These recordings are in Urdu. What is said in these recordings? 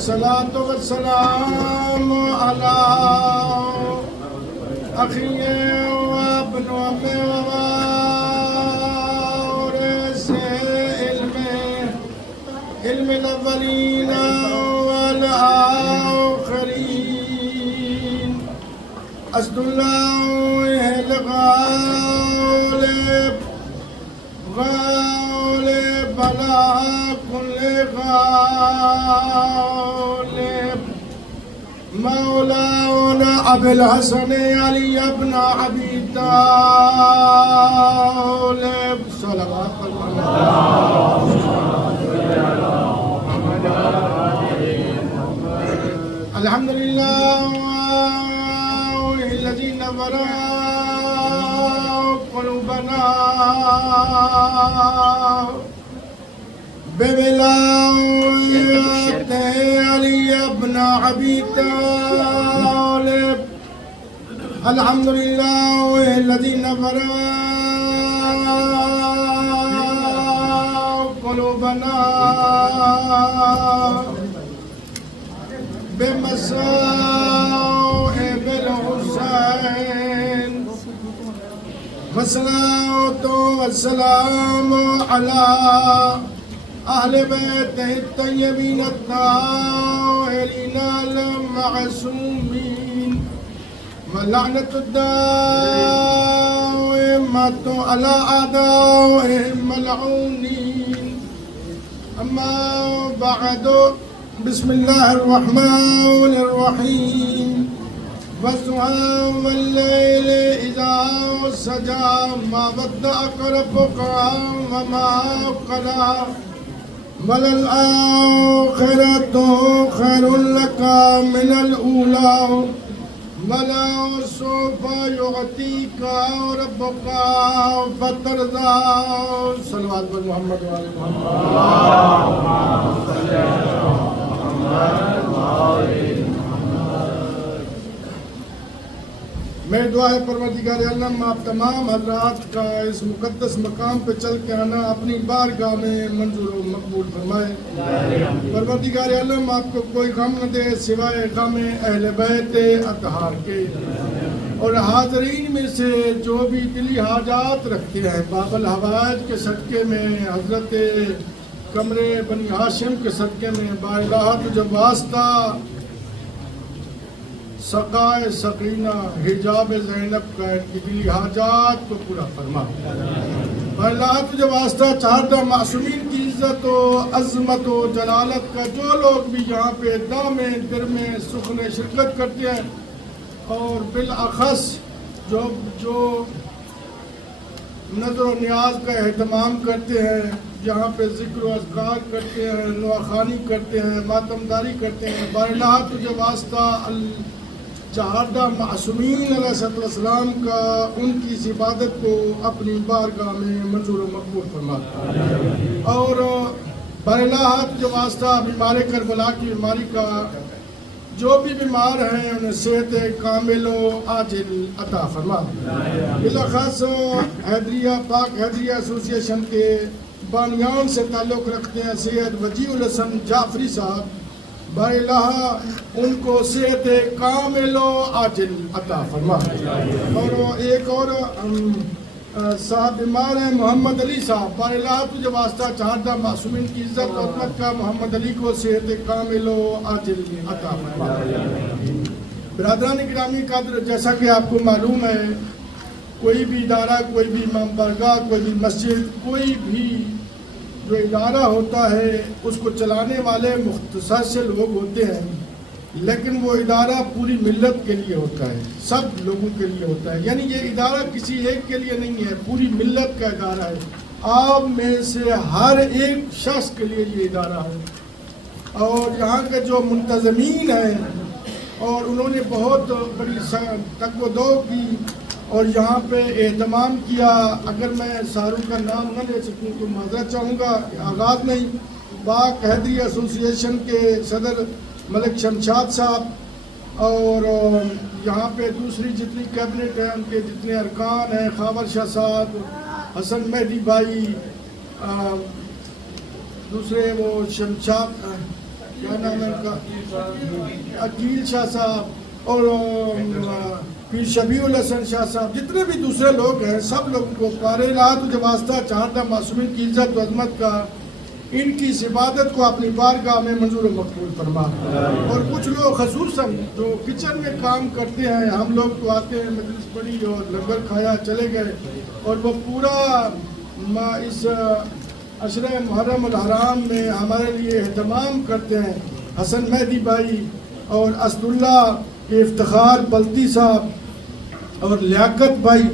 والصلاة والسلام على أخي وابن أمي ووارث علم الأولين والآخرين أسد الله الغالب غالب على كل غالب مولانا أبي الحسن علي بن أبي طالب صلوات الله. الحمد لله الذي نور قلوبنا بولاية علي بن أبي طالب. الحمد لله الذي نور قلوبنا بمصائب الحسين. والصلاة والسلام على أهل بيته الطيبين الطاهرين المعصومين. ولعنة الدائمة على أعدائهم ملعونين. أما بعد، بسم الله الرحمن الرحيم. والضحى والليل إذا سجى ما ودعك ربك وما قلى وللآخرة خير لك من الأولى ولسوف يعطيك ربك فترضى. صلوات محمد وآل محمد. میں دعا ہے پروردگار عالم آپ تمام حضرات کا اس مقدس مقام پہ چل کے آنا اپنی بارگاہ میں منظور و مقبول فرمائے. پروردگار عالم آپ کو کوئی غم نہ دے سوائے غم اہل بیت اطہار کے. اور حاضرین میں سے جو بھی دلی حاجات رکھتے ہیں باب الحوائج کے صدقے میں، حضرت قمر بنی ہاشم کے صدقے میں، بااللہ تجھے واسطہ سقائے سقینہ حجاب زینب کا ان کی دلی حاجات کو پورا فرما. اللہ تجھے واسطہ چہردہ معصومین کی عزت و عظمت و جلالت کا جو لوگ بھی یہاں پہ دام در میں سخن شرکت کرتے ہیں اور بالاخص جو نظر و نیاز کا اہتمام کرتے ہیں، جہاں پہ ذکر و اذکار کرتے ہیں، نواخوانی کرتے ہیں، ماتمداری کرتے ہیں، بااللہ تجھے واسطہ چہردہ معصومین علیہ السلام کا ان کی اس عبادت کو اپنی بارگاہ میں منظور و مقبول فرما. اور بااللہ جو واسطہ بیمار کربلا کی بیماری کا جو بھی بیمار ہیں انہیں صحت کامل و عاجل عطا فرما. بالاخص حیدریہ پاک حیدریہ ایسوسی ایشن کے بانیان سے تعلق رکھتے ہیں سید وجیہ الحسن جعفری صاحب، بااللہ ان کو صحت کامل و عاجل عطا فرما. اور ایک اور صاحب بیمار ہیں محمد علی صاحب، بااللہ تجھے واسطہ چہردہ معصومین کی عزت و عظمت کا محمد علی کو صحت کامل و عاجل عطا فرما. برادران گرامی قدر، جیسا کہ آپ کو معلوم ہے کوئی بھی ادارہ، کوئی بھی امام بارگاہ، کوئی بھی مسجد، کوئی بھی جو ادارہ ہوتا ہے اس کو چلانے والے مختصر سے لوگ ہوتے ہیں، لیکن وہ ادارہ پوری ملت کے لیے ہوتا ہے، سب لوگوں کے لیے ہوتا ہے. یعنی یہ ادارہ کسی ایک کے لیے نہیں ہے، پوری ملت کا ادارہ ہے. آپ میں سے ہر ایک شخص کے لیے یہ ادارہ ہے. اور یہاں کے جو منتظمین ہیں اور انہوں نے بہت بڑی تگ و دو کی اور یہاں پہ اہتمام کیا. اگر میں ساروں کا نام نہ لے سکوں تو معذرت چاہوں گا. آغاز میں ہی پاک حیدریہ ایسوسی ایشن کے صدر ملک شمشاد صاحب اور یہاں پہ دوسری جتنی کیبنٹ ہیں ان کے جتنے ارکان ہیں، خاور شاہ صاحب، حسن مہدی بھائی، دوسرے وہ شمشاد کیا نام ہے ان کا، عقیل شاہ صاحب اور پیر شبیع الحسن شاہ صاحب، جتنے بھی دوسرے لوگ ہیں سب لوگوں کو پارے الہات تجھے واسطہ چہارتا معصومین کی عزت و عظمت کا، ان کی اس عبادت کو اپنی بارگاہ میں منظور و مقبول فرما۔ اور کچھ لوگ خصوصاً جو کچن میں کام کرتے ہیں، ہم لوگ تو آتے ہیں مجلس پڑھی اور لنگر کھایا چلے گئے، اور وہ پورا اس عشرہ محرم الحرام میں ہمارے لیے اہتمام کرتے ہیں، حسن مہدی بھائی اور اسد اللہ افتخار بلتی صاحب اور لیاقت بھائی،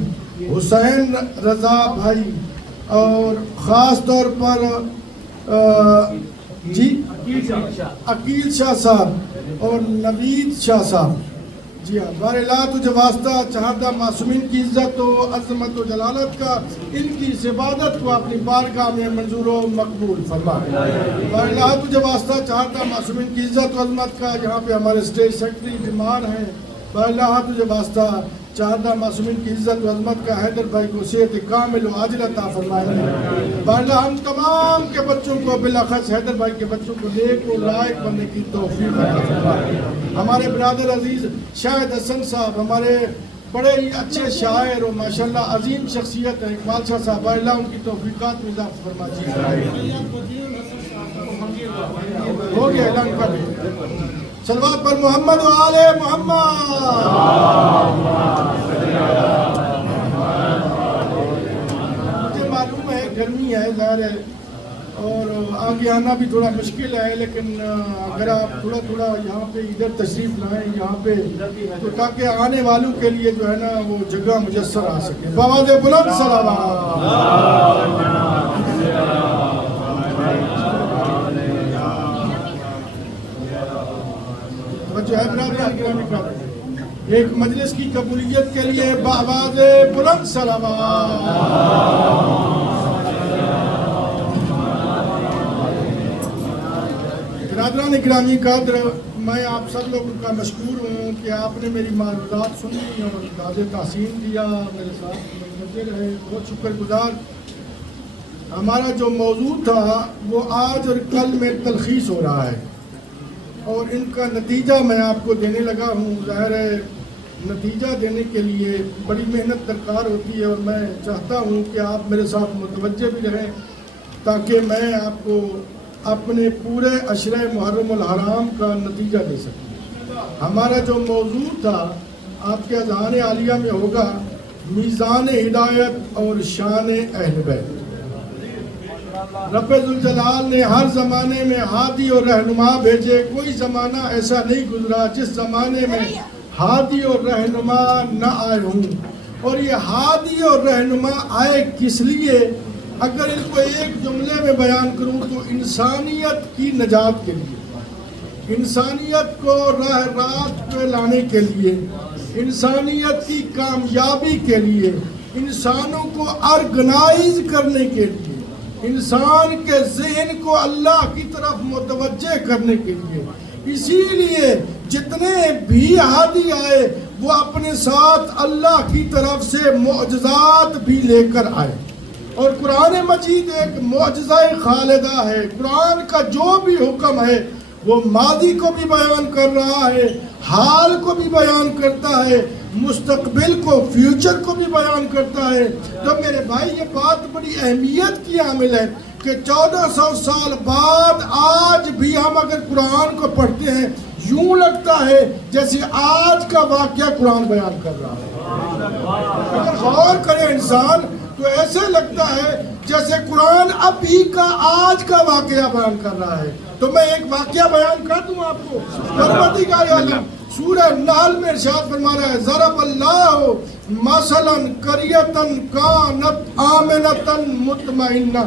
حسین رضا بھائی، اور خاص طور پر جی عقیل شاہ صاحب اور نوید شاہ صاحب، جی ہاں، بار اللہ تجھے واسطہ چہارتا معصومین کی عزت و عظمت و جلالت کا، ان کی اس عبادت کو اپنی بارگاہ میں منظور و مقبول فرما۔ بار اللہ تجھے واسطہ چہارتا معصومین کی عزت و عظمت کا، یہاں پہ ہمارے اسٹیٹ سیکرٹری بیمار ہیں، بار اللہ تجھے واسطہ چہارتا معصومین کی عزت و عظمت کا حیدر بھائی کو صحت کامل و عاجل عطا فرمائے۔ بار اللہ ہم تمام کے بچوں کو بالاخص حیدر بھائی کے بچوں کو نیک و لائق بننے کی توفیق عطا فرمائے۔ ہمارے برادر عزیز شاہد حسن صاحب ہمارے بڑے ہی اچھے شاعر اور ماشاءاللہ عظیم شخصیت ہیں، اقبال شاہ صاحب، بار اللہ ان کی توفیقات میں اضافہ فرمائے۔ ہو گیا اعلان کر دیں، صلوات پر محمد و آل محمد۔ مجھے معلوم ہے گرمی ہے ظاہر ہے اور آگے آنا بھی تھوڑا مشکل ہے، لیکن اگر آپ تھوڑا تھوڑا یہاں پہ ادھر تشریف لائیں یہاں پہ، تو تاکہ آنے والوں کے لیے جو ہے نا وہ جگہ میسر آ سکے۔ بآواز بلند صلوات۔ جو ہے برادران گرامی کا ایک مجلس کی قبولیت کے لیے بآواز بلند صلوات۔ برادران گرامی قدر، میں آپ سب لوگوں کا مشکور ہوں کہ آپ نے میری معروضات سنی اور انداز تحسین دیا، میرے ساتھ متوجہ رہے، بہت شکر گزار۔ ہمارا جو موضوع تھا وہ آج اور کل میں تلخیص ہو رہا ہے، اور ان کا نتیجہ میں آپ کو دینے لگا ہوں۔ ظاہر ہے نتیجہ دینے کے لیے بڑی محنت درکار ہوتی ہے، اور میں چاہتا ہوں کہ آپ میرے ساتھ متوجہ بھی رہیں تاکہ میں آپ کو اپنے پورے عشرہ محرم الحرام کا نتیجہ دے سکوں۔ ہمارا جو موضوع تھا آپ کے اذہان عالیہ میں ہوگا، میزان ہدایت اور شان اہل بیت۔ رب ذوالجلال نے ہر زمانے میں ہادی اور رہنما بھیجے، کوئی زمانہ ایسا نہیں گزرا جس زمانے میں ہادی اور رہنما نہ آئے ہوں۔ اور یہ ہادی اور رہنما آئے کس لیے؟ اگر ان کو ایک جملے میں بیان کروں تو انسانیت کی نجات کے لیے، انسانیت کو راہ راست پہ لانے کے لیے، انسانیت کی کامیابی کے لیے، انسانوں کو آرگنائز کرنے کے لیے، انسان کے ذہن کو اللہ کی طرف متوجہ کرنے کے لیے۔ اسی لیے جتنے بھی ہادی آئے وہ اپنے ساتھ اللہ کی طرف سے معجزات بھی لے کر آئے، اور قرآن مجید ایک معجزہ خالدہ ہے۔ قرآن کا جو بھی حکم ہے وہ ماضی کو بھی بیان کر رہا ہے، حال کو بھی بیان کرتا ہے، مستقبل کو، فیوچر کو بھی بیان کرتا ہے۔ تو میرے بھائی یہ بات بڑی اہمیت کی حامل ہے کہ 1400 سال بعد آج بھی ہم اگر قرآن کو پڑھتے ہیں یوں لگتا ہے جیسے آج کا واقعہ قرآن بیان کر رہا ہے۔ اگر غور کرے انسان تو ایسے لگتا ہے جیسے قرآن ابھی کا آج کا واقعہ بیان کر رہا ہے۔ تو میں ایک واقعہ بیان کر دوں آپ کو۔ پروردگار عالم سورہ نحل میں ارشاد فرما رہا ہے، ضرب اللہ مثلا قریۃ کانت آمنۃ مطمئنہ۔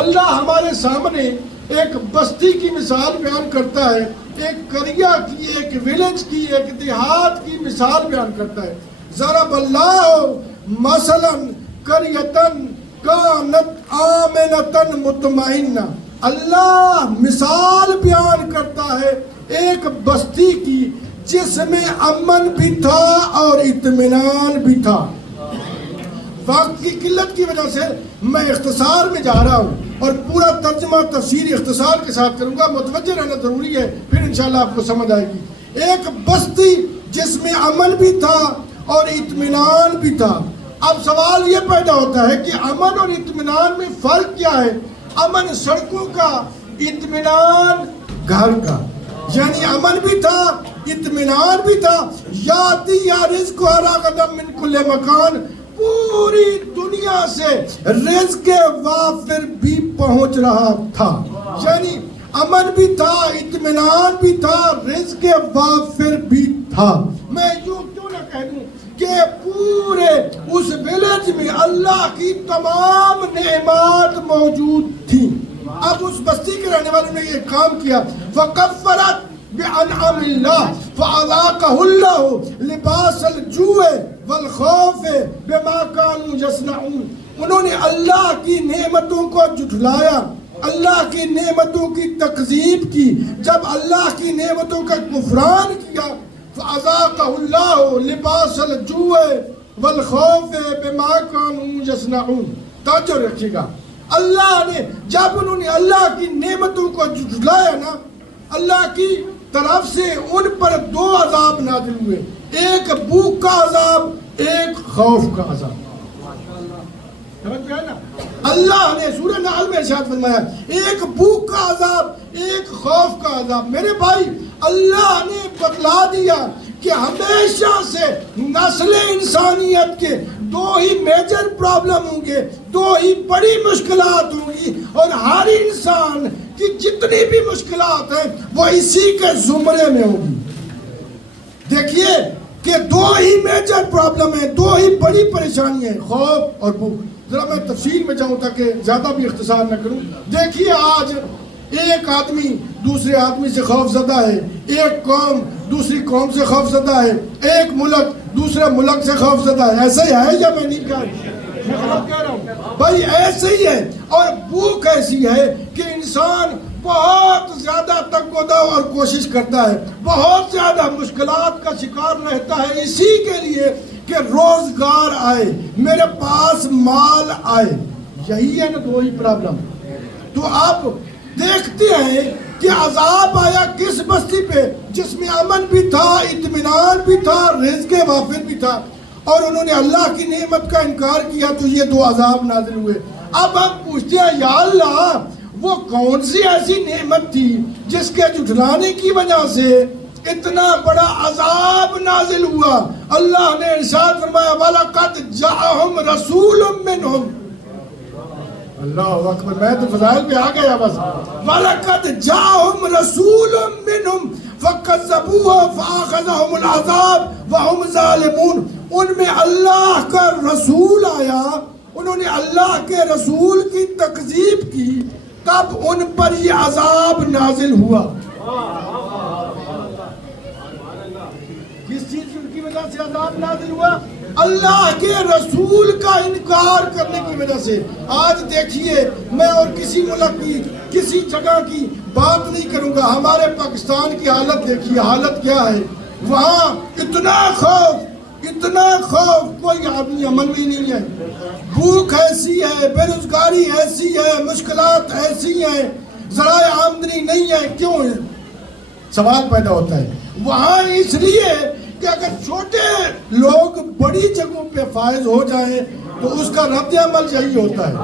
اللہ ہمارے سامنے ایک بستی کی مثال بیان کرتا ہے، ایک قریہ کی، ایک ویلیج کی، ایک دیہات کی مثال بیان کرتا ہے۔ ضرب اللہ مثلا قریۃ کانت آمنۃ مطمئنہ۔ اللہ مثال بیان کرتا ہے ایک بستی کی جس میں امن بھی تھا اور اطمینان بھی تھا۔ وقت کی قلت کی وجہ سے میں اختصار میں جا رہا ہوں۔ اور پورا ترجمہ تفسیر اختصار کے ساتھ کروں گا، متوجہ رہنا ضروری ہے، پھر انشاءاللہ آپ کو سمجھ آئے گی۔ ایک بستی جس میں امن بھی تھا اور اطمینان بھی تھا۔ اب سوال یہ پیدا ہوتا ہے کہ امن اور اطمینان میں فرق کیا ہے؟ امن سڑکوں کا، اطمینان گھر کا، یعنی امن بھی تھا، اطمینان بھی تھا۔ یاتی یا رزق رغدم من کل مکان، پوری دنیا سے رزق وافر بھی پہنچ رہا تھا، یعنی امن بھی تھا، اطمینان بھی تھا، رزق وافر بھی تھا۔ میں یوں کیوں نہ کہہ دوں کہ پورے اس ویلیج میں اللہ کی تمام نعمات موجود تھیں۔ اب اس بستی کے رہنے والوں نے یہ کام کیا، فَكَفَّرَتْ بِأَنْعَمِ اللَّهِ فَأَذَاقَهُ اللَّهُ لِبَاسَ الْجُوعِ وَالْخَوْفِ بِمَا كَانُوا يَصْنَعُونَ۔ انہوں نے اللہ کی نعمتوں کو جھٹلایا، اللہ کی نعمتوں کی تکذیب کی۔ جب اللہ کی نعمتوں کا کفران کیا، فَأَذَاقَهُ اللَّهُ لِبَاسَ الْجُوعِ وَالْخَوْفِ بِمَا كَانُوا يَصْنَعُونَ۔ توجہ رکھیے گا، اللہ نے جب انہوں نے اللہ کی نعمتوں کو جھٹلایا نا، اللہ کی طرف سے ان پر دو عذاب نازل ہوئے، ایک بھوک کا عذاب، ایک خوف کا عذاب۔ سمجھ گئے نا؟ اللہ نے سورہ نحل میں ارشاد فرمایا، ایک بھوک کا عذاب، ایک خوف کا عذاب۔ میرے بھائی، اللہ نے بتلا دیا کہ ہمیشہ سے نسل انسانیت کے دو ہی میجر پرابلم ہوں گے، دو ہی بڑی مشکلات ہوں گی، اور ہر انسان کی جتنی بھی مشکلات ہیں وہ اسی کے زمرے میں ہوگی۔ دیکھیے کہ دو ہی میجر پرابلم ہیں، دو ہی بڑی پریشانیاں ہیں، خوف اور بھوک۔ ذرا میں تفصیل میں جاؤں تاکہ زیادہ بھی اختصار نہ کروں۔ دیکھیے آج ایک آدمی دوسرے آدمی سے خوف زدہ ہے، ایک قوم دوسری قوم سے خوف زدہ ہے، ایک ملک دوسرے ملک سے خوف زدہ ہے۔ ایسے ہی ہے یا میں نہیں کہہ رہا ہوں بھائی؟ ایسے ہی ہے۔ اور بھوک ایسی ہے کہ انسان بہت زیادہ تگودہ اور کوشش کرتا ہے، بہت زیادہ مشکلات کا شکار رہتا ہے اسی کے لیے کہ روزگار آئے، میرے پاس مال آئے۔ یہی ہے نا دو ہی پرابلم۔ تو آپ دیکھتے ہیں کہ عذاب آیا کس بستی پہ جس میں امن بھی تھا، اطمینان بھی تھا، رزق وافر بھی تھا، اور انہوں نے اللہ کی نعمت کا انکار کیا تو یہ دو عذاب نازل ہوئے۔ اب ہم پوچھتے ہیں یا اللہ وہ کون سی ایسی نعمت تھی جس کے جھٹلانے کی وجہ سے اتنا بڑا عذاب نازل ہوا؟ اللہ نے ارشاد فرمایا وَلَقَدْ جَاءَهُمْ رَسُولٌ مِّنْهُمْ۔ اللہ اکبر، میں تو فضائل پہ آ گیا بس۔ وَلَقَدْ جَاءَهُمْ رَسُولٌ مِّنْهُمْ فَكَذَّبُوهُ فَأَخَذَهُمُ الْعَذَابُ وَهُمْ ظَالِمُونَ۔ ان میں اللہ کا رسول آیا، انہوں نے اللہ کے رسول کی تکذیب کی، تب ان پر یہ عذاب نازل ہوا۔ کس چیز کی وجہ سے عذاب نازل ہوا؟ اللہ کے رسول کا انکار کرنے کی وجہ سے۔ آج دیکھیے، میں اور کسی ملک کی کسی جگہ کی بات نہیں کروں گا، ہمارے پاکستان کی حالت دیکھیے، حالت کیا ہے وہاں۔ اتنا خوف، کوئی آدمی امن میں نہیں ہے، بھوک ایسی ہے، بے روزگاری ایسی ہے، مشکلات ایسی ہیں، ذرائع آمدنی نہیں ہے۔ کیوں ہے؟ سوال پیدا ہوتا ہے وہاں اس لیے کہ اگر چھوٹے لوگ بڑی جگہوں پہ فائز ہو جائیں تو اس کا رد عمل یہی ہوتا ہے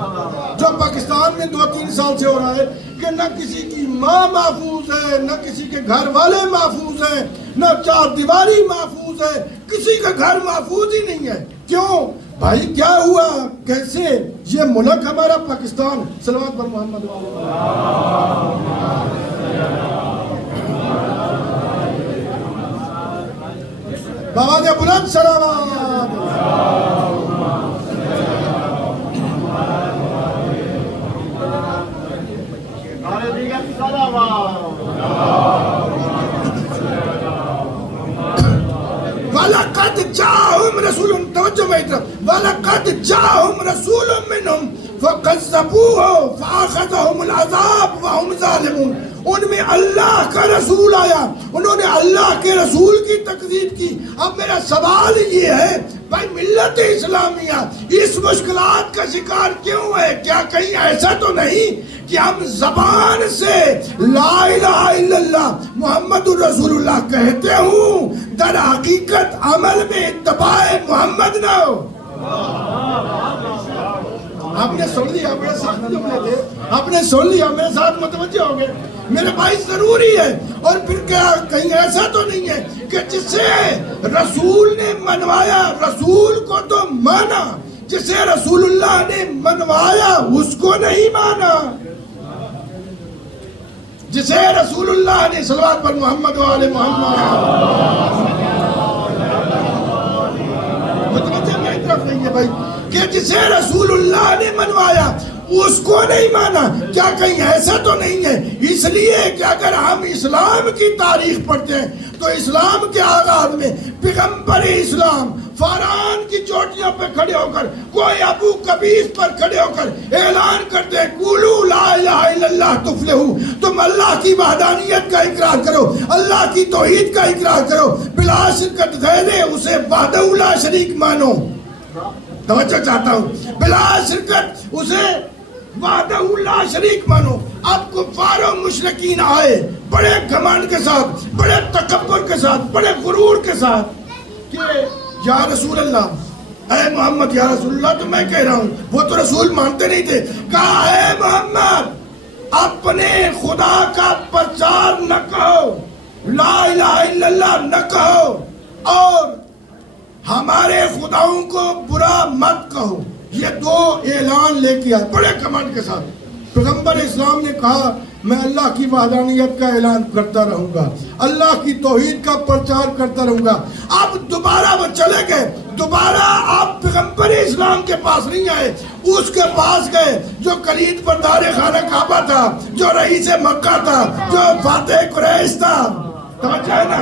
جو پاکستان میں 2-3 سال سے ہو رہا ہے کہ نہ کسی کی ماں محفوظ ہے، نہ کسی کے گھر والے محفوظ ہیں، نہ چار دیواری محفوظ ہے، کسی کا گھر محفوظ ہی نہیں ہے۔ کیوں بھائی؟ کیا ہوا؟ کیسے؟ یہ ملک ہمارا پاکستان، صلوات پر محمد بابا دے بلند سلامات۔ وَلَقَدْ جَاءَهُمْ رَسُولٌ، توجہ میں طرف، وَلَقَدْ جَاءَهُمْ رَسُولٌ مِّنْهُمْ فَكَذَّبُوهُ فَأَخَذَهُمُ الْعَذَابُ وَهُمْ ظَالِمُونَ۔ ان میں اللہ کا رسول آیا، انہوں نے اللہ کے رسول کی تکذیب کی۔ اب میرا سوال یہ ہے بھائی ملت اسلامیہ اس مشکلات کا شکار کیوں ہے؟ کیا کہیں ایسا تو نہیں کہ ہم زبان سے لا الہ الا اللہ محمد الرسول اللہ کہتے ہوں، در حقیقت عمل میں اتباع محمد نہ ہو؟ آپ نے سن لیا، بڑے سخت جملے تھے، آپ نے سن لیا، میرے ساتھ متوجہ ہو گئے میرے بھائی، ضروری ہے۔ اور پھر کیا کہیں ایسا تو نہیں ہے کہ جسے رسول نے منوایا رسول کو تو مانا، جسے رسول اللہ نے منوایا اس کو نہیں مانا، جسے رسول اللہ نے صلوات پر محمد و آل محمد، متوجہ میں طرف نہیں ہے بھائی، کہ جسے رسول اللہ نے منوایا اس کو نہیں مانا۔ کیا کہیں ایسا تو نہیں ہے؟ اس لیے کہ اگر ہم اسلام کی تاریخ پڑھتے ہیں تو اسلام کے آغاز میں پیغمبر اسلام فاران کی چوٹیوں پہ کھڑے ہو کر، کوئی ابو قبیس پر کھڑے ہو کر اعلان کرتے ہیں قولوا لا الہ الا اللہ تفلحوا، تم اللہ کی وحدانیت کا اقرار کرو، اللہ کی توحید کا اقرار کرو، بلا شرکت غیر اسے وحدہ لا شریک مانو۔ توجہ چاہتا ہوں، بلا شرکت اسے وحدہ لا شریک مانو۔ اب کفار و مشرکین آئے بڑے گھمنڈ کے ساتھ، بڑے تکبر کے ساتھ، بڑے غرور کے ساتھ کہ یا رسول اللہ، اے محمد، یا رسول اللہ تو میں کہہ رہا ہوں، وہ تو رسول مانتے نہیں تھے، کہا اے محمد اپنے خدا کا پرچار نہ کہو، لا الہ الا اللہ نہ کہو، اور ہمارے خداؤں کو برا مت کہو۔ یہ دو اعلان لے کے آئے بڑے کمانڈ کے ساتھ۔ پیغمبر اسلام نے کہا میں اللہ کی وحدانیت کا اعلان کرتا رہوں گا، اللہ کی توحید کا پرچار کرتا رہوں گا۔ اب دوبارہ وہ چلے گئے، دوبارہ آپ پیغمبر اسلام کے پاس نہیں آئے، اس کے پاس گئے جو کلید بردار خانہ کعبہ تھا، جو رئیس مکہ تھا، جو فاتح قریش تھا، توجہ ہے نا،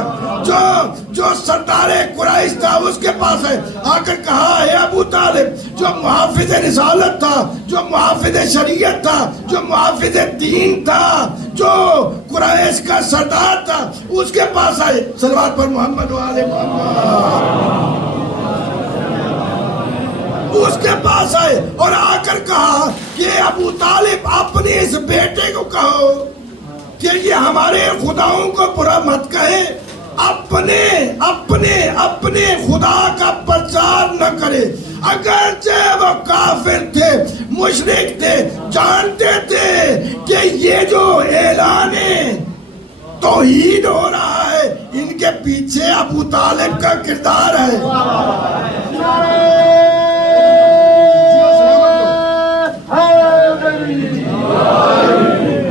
جو سردار قریش تھا، اس کے پاس ہے، آ کر کہا اے ابو طالب، جو محافظ رسالت تھا، جو محافظ شریعت تھا، جو محافظ دین تھا، جو قریش کا سردار تھا، اس کے پاس آئے، صلوات پر محمد و آل محمد، اس کے پاس آئے اور آ کر کہا کہ ابو طالب اپنے اس بیٹے کو کہو کہ یہ ہمارے خداؤں کو برا مت کہے، اپنے خدا کا پرچار نہ کرے۔ اگرچہ وہ کافر تھے، مشرک تھے، جانتے تھے کہ یہ جو اعلان توحید ہو رہا ہے ان کے پیچھے ابو طالب کا کردار ہے۔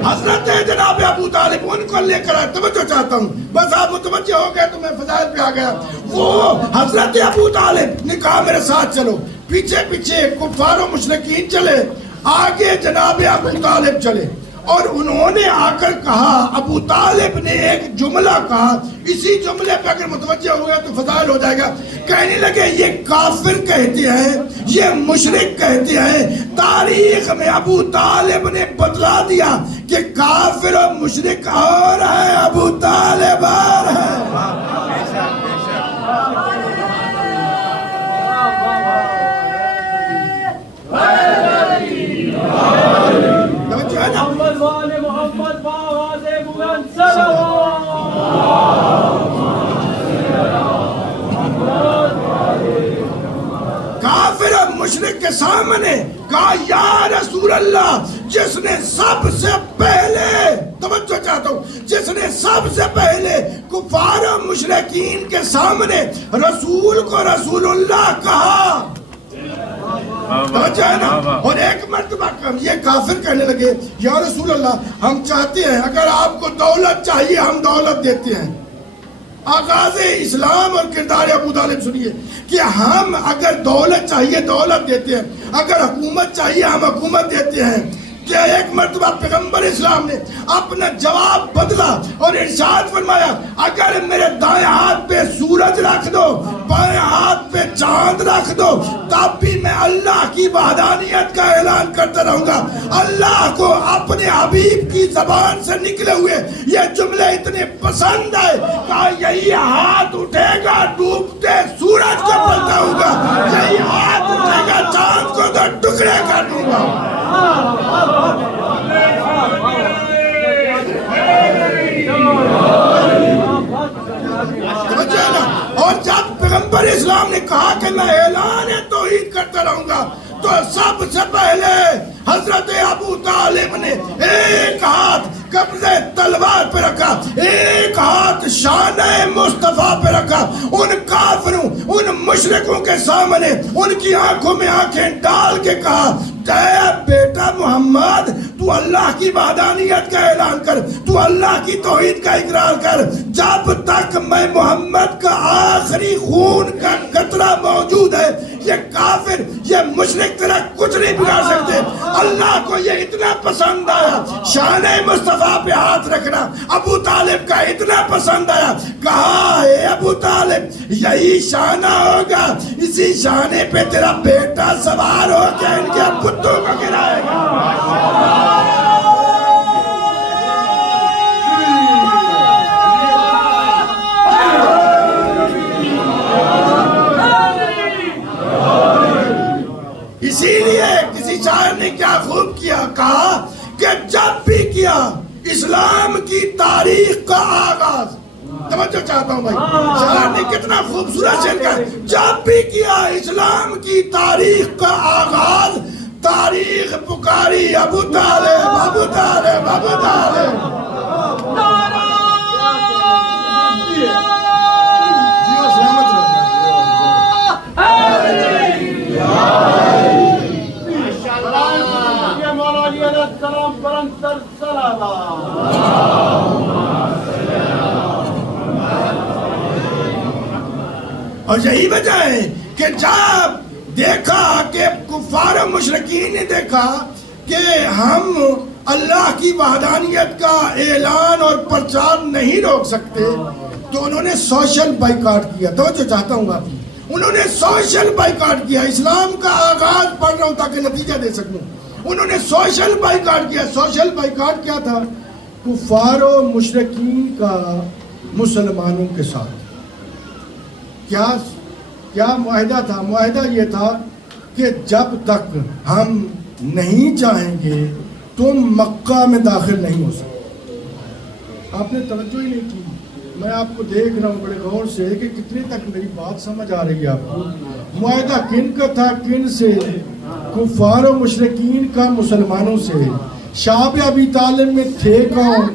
حضرت جناب ابو طالب ان کو لے کر آئے، توجہ چاہتا ہوں، بس آپ متوجہ ہو گئے تو میں فضائل پہ آ گیا۔ وہ حضرت ابو طالب نے کہا میرے ساتھ چلو، پیچھے پیچھے کفار و مشرکین چلے، آگے جناب ابو طالب چلے، اور انہوں نے آ کر کہا، ابو طالب نے ایک جملہ کہا، اسی جملے پہ اگر متوجہ ہوئے تو فضائل ہو جائے گا۔ کہنے لگے یہ کافر کہتے ہیں، یہ مشرک کہتے ہیں، تاریخ میں ابو طالب نے بتلا دیا کہ کافر و مشرک اور ہے، ابو طالب اور ہے۔ کافر اور مشرک کے سامنے کہا یا رسول اللہ، جس نے سب سے پہلے، توجہ چاہتا ہوں، جس نے سب سے پہلے کفار و مشرکین کے سامنے رسول کو رسول اللہ کہا، اور ایک مرتبہ یہ کافر کہنے لگے یا رسول اللہ ہم چاہتے ہیں، اگر آپ کو دولت چاہیے ہم دولت دیتے ہیں۔ آغاز اسلام اور کردار ابو طالب سنیے کہ ہم اگر دولت چاہیے دولت دیتے ہیں، اگر حکومت چاہیے ہم حکومت دیتے ہیں۔ کہ ایک مرتبہ پیغمبر اسلام نے اپنا جواب بدلا۔ حوصلہ اور ارشاد فرمایا اگر میرے دائیں ہاتھ پہ سورج رکھ دو بائیں ہاتھ پہ چاند رکھ دو تب بھی میں اللہ کی وحدانیت کا اعلان کرتا رہوں گا. اللہ کو اپنے حبیب کی زبان سے نکلے ہوئے یہ جملے اتنے پسند آئے کہ یہی ہاتھ اٹھے گا ڈوبتے سورج کو بتاؤں گا, یہی ہاتھ اٹھے گا چاند کو تو ٹکڑے کر دوں گا. اور جب پیغمبر اسلام نے کہا کہ میں اعلان توحید کرتا رہوں گا تو سب سے پہلے حضرت ابو طالب نے ایک ہاتھ قبضہ تلوار پہ رکھا, ایک ہاتھ شانہ مصطفیٰ پہ رکھا, ان کافروں ان مشرکوں کے سامنے ان کی آنکھوں میں آنکھیں ڈال کے کہا اے بیٹا محمد تو اللہ کی وحدانیت کا اعلان کر, تو اللہ کی توحید کا اقرار کر, جب تک میں محمد کا آخری خون کا قطرہ موجود ہے یہ کافر یہ مشرک تیرا کچھ نہیں بگاڑ سکتے. اللہ کو یہ اتنا پسند آیا شان مصطفیٰ پہ ہاتھ رکھنا ابو طالب کا اتنا پسند آیا, کہا اے ابو طالب یہی شانہ ہوگا, اسی شانے پہ تیرا بیٹا سوار ہو کے ان کے پتوں کو گرائے گا. اسی لیے کسی شاعر نے کیا خوب کیا, کہا کہ جب بھی کیا اسلام کی تاریخ کا آغاز, توجہ چاہتا ہوں بھائی, شاعر نے کتنا خوبصورت شعر کہا, جب بھی کیا اسلام کی تاریخ کا آغاز تاریخ پکاری ابو طالب ابو طالب ابو طالب. اور یہی وجہ ہے کہ جب دیکھا کہ کفار و مشرکین نے دیکھا کہ ہم اللہ کی وحدانیت کا اعلان اور پرچار نہیں روک سکتے تو انہوں نے سوشل بائیکاٹ کیا. توجہ چاہتا ہوں آپ, انہوں نے سوشل بائیکاٹ کیا. اسلام کا آغاز پڑھ رہا ہوں تاکہ نتیجہ دے سکوں. انہوں نے سوشل بائیکاٹ کیا. سوشل بائیکاٹ کیا تھا؟ کفار و مشرکین کا مسلمانوں کے ساتھ کیا معاہدہ تھا؟ معاہدہ یہ تھا کہ جب تک ہم نہیں چاہیں گے تم مکہ میں داخل نہیں ہو سکتے. آپ نے توجہ ہی نہیں کی. میں آپ کو دیکھ رہا ہوں بڑے غور سے کہ کتنے تک میری بات سمجھ آ رہی ہے آپ کو. معاہدہ کن کا تھا؟ کن سے؟ کفار و مشرکین کا مسلمانوں سے. شعب ابی طالب میں تھے کون؟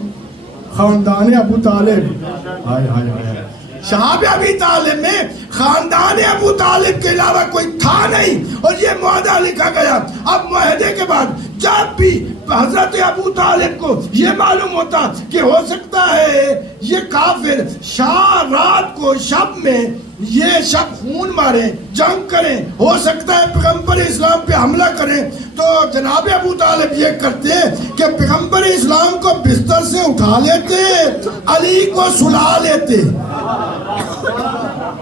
خاندان ابو طالب. ہائے ہائے ہائے, شعب ابی طالب میں خاندان ابو طالب کے علاوہ کوئی تھا نہیں, اور یہ معاہدہ لکھا گیا. اب معاہدے کے بعد جب بھی حضرت ابو طالب کو یہ معلوم ہوتا کہ ہو سکتا ہے یہ کافر رات کو شب میں یہ شب خون مارے جنگ کریں, ہو سکتا ہے پیغمبر اسلام پہ حملہ کریں, تو جناب ابو طالب یہ کرتے کہ پیغمبر اسلام کو بستر سے اٹھا لیتے, علی کو سلا لیتے.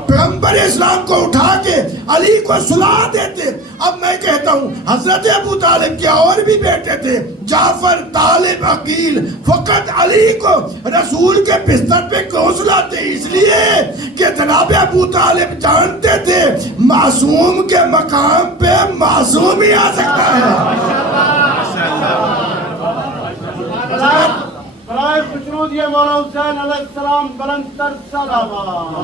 پیغمبر اسلام کو اٹھا کے علی کو سلا دیتے. اب میں کہتا ہوں حضرت ابو طالب کے اور بھی بیٹے تھے, جعفر, طالب, عقیل, فقط علی کو رسول کے بستر پہ کیوں سلاتے؟ اس لیے کہ جناب ابو طالب جانتے تھے معصوم کے مقام پہ معصوم ہی آ سکتا ہے. برائے خوشنود یہ مولا حسین علیہ السلام بلند تر سلامات.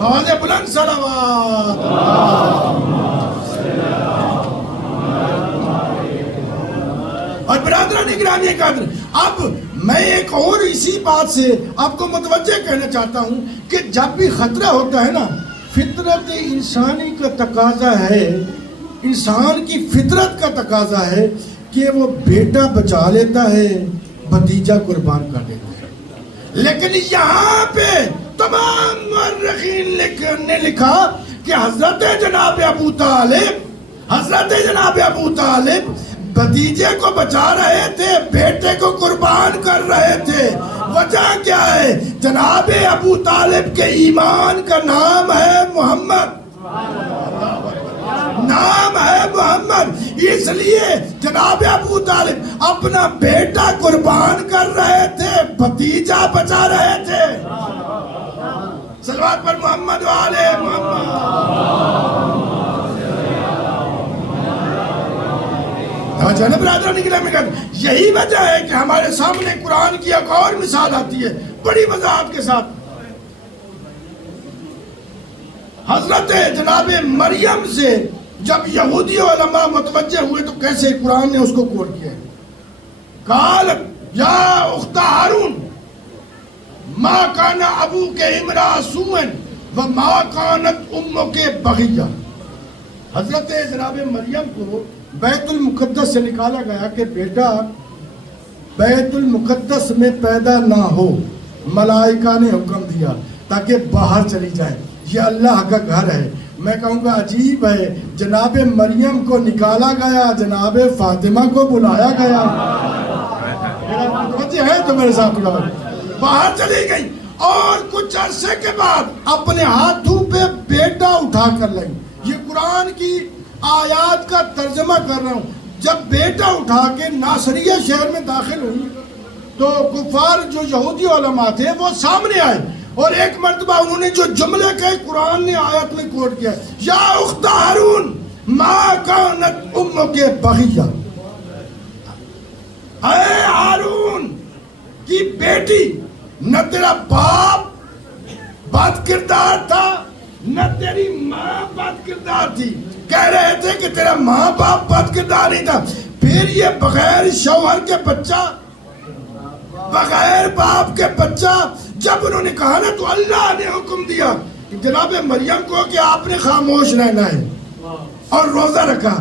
آواز بلند سلامات. اور برادران گرامی قدر, اب میں ایک اور اسی بات سے آپ کو متوجہ کہنا چاہتا ہوں کہ جب بھی خطرہ ہوتا ہے نا, فطرت انسانی کا تقاضا ہے, انسان کی فطرت کا تقاضا ہے کہ وہ بیٹا بچا لیتا ہے, بھتیجا قربان کر دیتا ہے. لیکن یہاں پہ تمام مورخین نے لکھا کہ حضرت جناب ابو طالب بھتیجے کو بچا رہے تھے، بیٹے کو قربان کر رہے تھے۔ وجہ کیا ہے؟ جناب ابو طالب کے ایمان کا نام ہے محمد، نام ہے محمد۔ اس لیے جناب ابو طالب اپنا بیٹا قربان کر رہے تھے، بھتیجا بچا رہے تھے۔ صلوات پر محمد و آل محمد۔ جناب برادران گرامی، یہی وجہ ہے کہ ہمارے سامنے قرآن کی ایک اور مثال آتی ہے بڑی وضاحت کے ساتھ۔ حضرت جناب مریم سے جب یہودی علماء متوجہ ہوئے تو کیسے قرآن نے اس کو کوٹ کیا ہے۔ قالت یا اخت ہارون ما کان ابوک امرأ سوء وما کانت امک بغیہ۔ حضرت جناب مریم کو بیت المقدس سے نکالا گیا کہ بیٹا بیت المقدس میں پیدا نہ ہو، ملائکہ نے حکم دیا تاکہ باہر چلی جائے، یہ اللہ کا گھر ہے۔ میں کہوں گا عجیب ہے، جناب مریم کو نکالا گیا، جناب فاطمہ کو بلایا گیا۔ متوجہ ہے تو میرے ساتھ باہر چلی گئی اور کچھ عرصے کے بعد اپنے ہاتھوں پہ بیٹا اٹھا کر لائی۔ یہ قرآن کی آیات کا ترجمہ کر رہا ہوں۔ جب بیٹا اٹھا کے ناصریہ شہر میں داخل ہوئی تو کفار جو یہودی علماء تھے وہ سامنے آئے اور ایک مرتبہ انہوں نے جو جملے کہے قرآن نے آیت میں کوٹ کیا، یا اخت ہارون ما کانت امک بغیہ، اے ہارون کی بیٹی، نہ تیرا باپ بد کردار تھا نہ تیری ماں بد کردار تھی۔ کہہ رہے تھے کہ تیرا ماں باپ بد کردار نہیں تھا، پھر یہ بغیر شوہر کے بچہ، بغیر باپ کے بچہ، جب انہوں نے کہا نا تو اللہ نے حکم دیا کہ جناب مریم کو کہ آپ نے خاموش رہنا ہے اور روزہ رکھا۔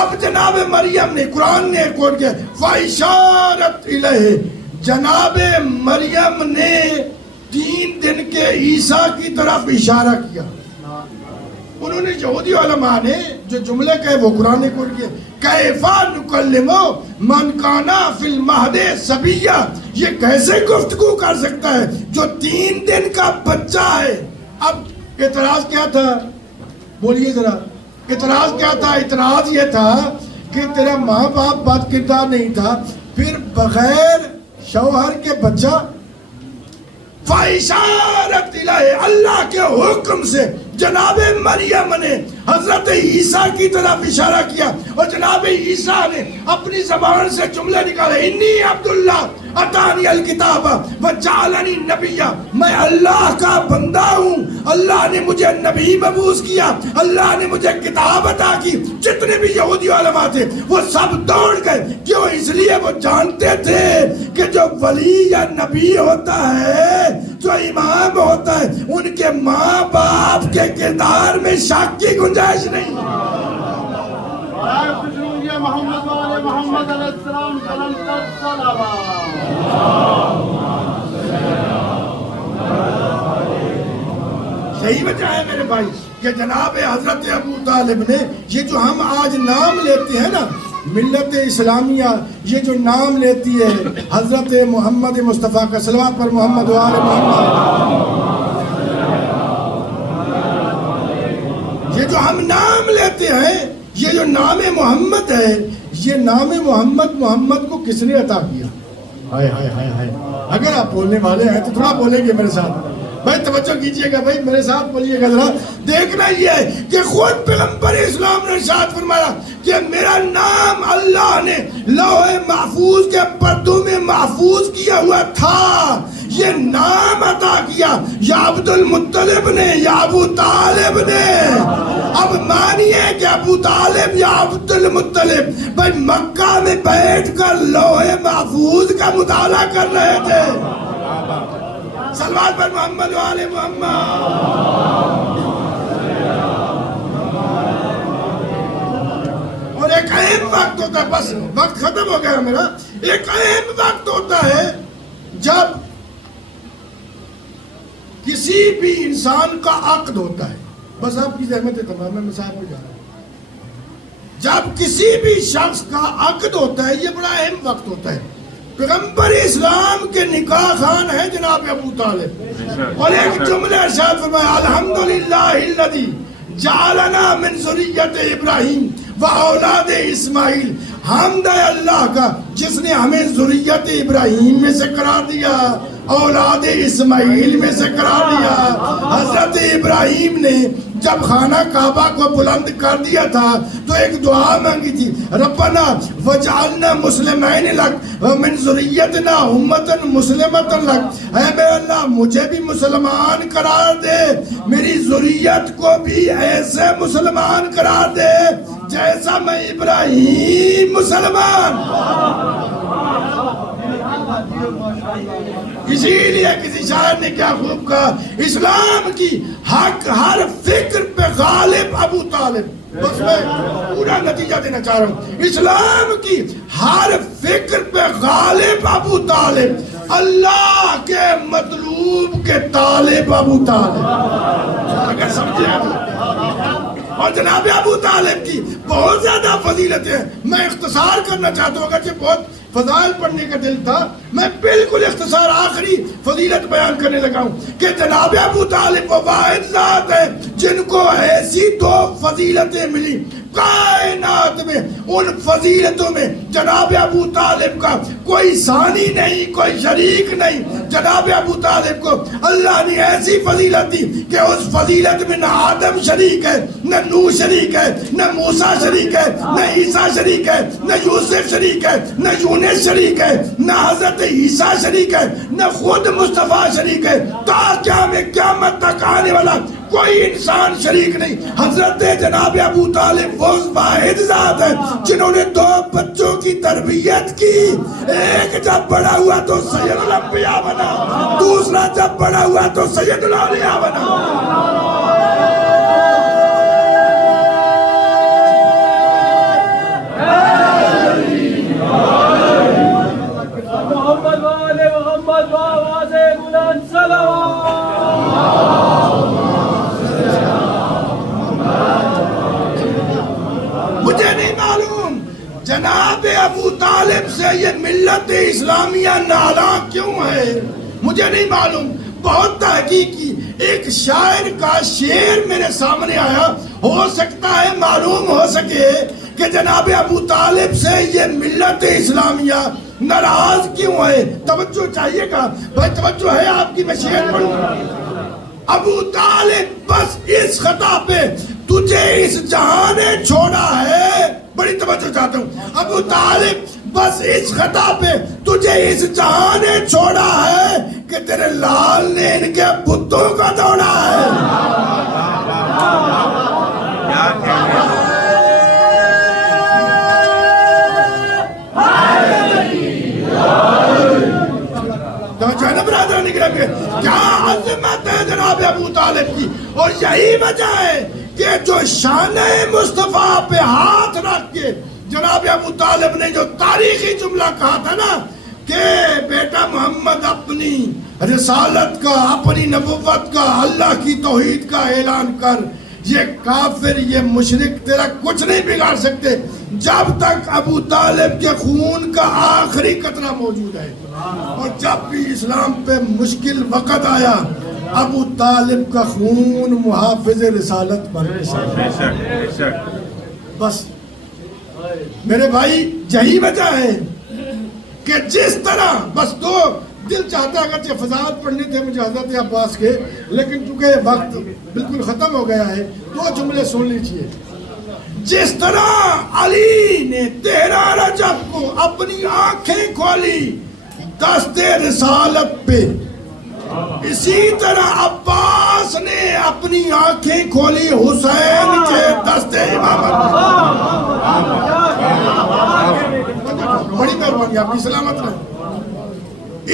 اب جناب مریم نے، قرآن نے کوٹ کیا فَإِشَارَتْ إِلَيْهِ، جناب مریم نے 3 دن کے عیسیٰ کی طرف اشارہ کیا۔ انہوں نے یہودی علماء نے جو جملے کہے وہ قرآن نے کوٹ کیا، کیفا نکلمو من کانا فی المہد صبیہ، یہ کیسے گفتگو کر سکتا ہے جو 3 دن کا بچہ ہے۔ اب اعتراض کیا تھا؟ بولیے ذرا، اعتراض کیا تھا؟ اعتراض یہ تھا کہ تیرا ماں باپ بد کردار نہیں تھا، پھر بغیر شوہر کے بچہ۔ فَإِشَارَتْ إِلَيْهِ، اللہ کے حکم سے جناب مریم نے حضرت عیسیٰ کی طرف اشارہ کیا اور جناب عیسیٰ نے اپنی زبان سے جملے نکالے، انی عبداللہ اتانی الکتاب وجعلنی نبیہ، میں اللہ کا بندہ ہوں، اللہ نے مجھے نبی مبعوث کیا، اللہ نے مجھے کتاب عطا کی۔ جتنے بھی یہودی علماء تھے وہ سب دوڑ گئے، کیوں؟ اس لیے وہ جانتے تھے کہ جو ولی یا نبی ہوتا ہے، جو امام ہوتا ہے، ان کے ماں باپ کے کردار میں شک کی گنجائش نہیں۔ محمد والے محمد علیہ السلام یہی وجہ ہے میرے بھائی کہ جناب حضرت ابو طالب نے یہ جو ہم آج نام لیتے ہیں نا، ملت اسلامیہ یہ جو نام لیتی ہے حضرت محمد مصطفیٰ کا، صلوات پر محمد و آل محمد، یہ جو ہم نام لیتے ہیں، یہ جو نام محمد ہے، یہ نام محمد کو کس نے عطا کیا؟ ہائے ہائے ہائے ہائے، اگر آپ بولنے والے ہیں تو تھوڑا بولیں گے میرے ساتھ، بھائی توجہ کیجئے گا، بھائی میرے ساتھ بولیے گا ذرا۔ دیکھنا یہ ہے کہ خود پیغمبر اسلام نے ارشاد فرمایا کہ میرا نام اللہ نے لوح محفوظ کے پردوں میں محفوظ کیا ہوا تھا، یہ نام عطا کیا یا عبد المطلب نے یا ابو طالب نے۔ اب مانیے کہ ابو طالب یا عبد المطلب بھائی مکہ میں بیٹھ کر لوح محفوظ کا مطالعہ کر رہے تھے۔ صلوات پر محمد و آل محمد۔ اور ایک اہم وقت ہوتا ہے، بس وقت ختم ہو گیا میرا، ایک اہم وقت ہوتا ہے جب کسی بھی انسان کا عقد ہوتا ہے، بس آپ کی زحمت ہے تمام، میں مسائل میں جا رہا ہوں، جب کسی بھی شخص کا عقد ہوتا ہے یہ بڑا اہم وقت ہوتا ہے. پیغمبر اسلام کے نکاح خان ہیں جناب ابو طالب, اور ایک جملہ ارشاد فرمایا الحمدللہ الذی جعلنا من ذریت ابراہیم و اولاد اسماعیل. حمد ہے اللہ کا جس نے ہمیں ذریت ابراہیم میں سے قرار دیا, اولاد اسماعیل میں سے قرار دیا. حضرت ابراہیم نے جب خانہ کعبہ کو بلند کر دیا تھا تو ایک دعا مانگی تھی, ربنا وجعلنا مسلمین لک ومن ذریتنا امتا مسلمتا لک. اے میرے اللہ مجھے بھی مسلمان قرار دے, میری ذریت کو بھی ایسے مسلمان قرار دے جیسا میں ابراہیم مسلمان. اسی لیے کسی شاعر نے کیا خوب کہا, اسلام کی حق ہر فکر پہ غالب ابو طالب. بس میں پورا نتیجہ دینا چاہ رہا ہوں, اسلام کی ہر فکر پہ غالب ابو طالب, اللہ کے مطلوب کے طالب ابو طالب. اگر سمجھے اور جناب ابو طالب کی بہت زیادہ فضیلتیں ہیں. میں اختصار کرنا چاہتا ہوں, اگرچہ بہت فضائل پڑھنے کا دل تھا, میں بالکل اختصار آخری فضیلت بیان کرنے لگا ہوں کہ جناب ابو طالب وہ واحد ذات ہے جن کو ایسی دو فضیلتیں ملی کائنات میں. ان فضیلتوں میں جناب ابو طالب کا کوئی ثانی نہیں, کوئی شریک نہیں. جناب ابو طالب کو اللہ نے ایسی فضیلت دی کہ اس فضیلت میں نہ آدم شریک ہے, نہ نوح شریک ہے, نہ موسیٰ شریک ہے, نہ عیسیٰ شریک ہے, نہ یوسف شریک ہے, نہ یونس شریک ہے, نہ حضرت عیسیٰ شریک ہے, نہ خود مصطفیٰ شریک ہے. تا قیامت تک آنے والا کوئی انسان شریک نہیں. حضرت جناب ابو طالب وہ واحد ذات ہے جنہوں نے دو بچوں کی تربیت کی. ایک جب بڑا ہوا تو سید الانبیاء بنا, دوسرا جب بڑا ہوا تو سید الاولیاء بنا. محمد والے محمد آواز بلند مجھے نہیں معلوم جناب ابو طالب سے یہ ملت اسلامیہ ناراں کیوں ہے, مجھے نہیں معلوم. بہت تحقیق کی, ایک شاعر کا شعر میرے سامنے آیا, ہو سکتا ہے معلوم ہو سکے کہ جناب ابو طالب سے یہ ملت اسلامیہ ناراض کیوں ہے. توجہ چاہیے گا بھائی, توجہ ہے آپ کی, میں شعر پڑھوں. ابو طالب بس اس خطا پہ تجھے اس جہاں نے چھوڑا ہے, بڑی توجہ چاہتا ہوں. ابو طالب بس اس خطا پہ تجھے اس جہاں نے چھوڑا ہے کہ تیرے لال نے ان کے بتوں کا دوڑا ہے. کیا عظمت ہے جناب ابو طالب کی, اور یہی وجہ ہے کہ جو شان مصطفیٰ پہ ہاتھ رکھ کے جناب ابو طالب نے جو تاریخی جملہ کہا تھا نا کہ بیٹا محمد اپنی رسالت کا, اپنی نبوت کا, اللہ کی توحید کا اعلان کر, یہ کافر یہ مشرک تیرا کچھ نہیں بگاڑ سکتے جب تک ابو طالب کے خون کا آخری قطرہ موجود ہے. اور جب بھی اسلام پہ مشکل وقت آیا ابو طالب کا خون محافظ رسالت بن گیا. بس میرے بھائی یہی وجہ ہے کہ جس طرح, بس دو دل چاہتا ہے اگرچہ فضائل پڑھنے تھے مجھے حضرت عباس کے, لیکن چونکہ وقت بالکل ختم ہو گیا ہے, دو جملے سن لیجئے. جس طرح علی نے 13 رجب کو اپنی آنکھیں کھولی دست رسالت پہ, اسی طرح عباس نے اپنی آنکھیں کھولی حسین کے دست امامت پہ. بڑی مہربانی, آپ کی سلامت رہے.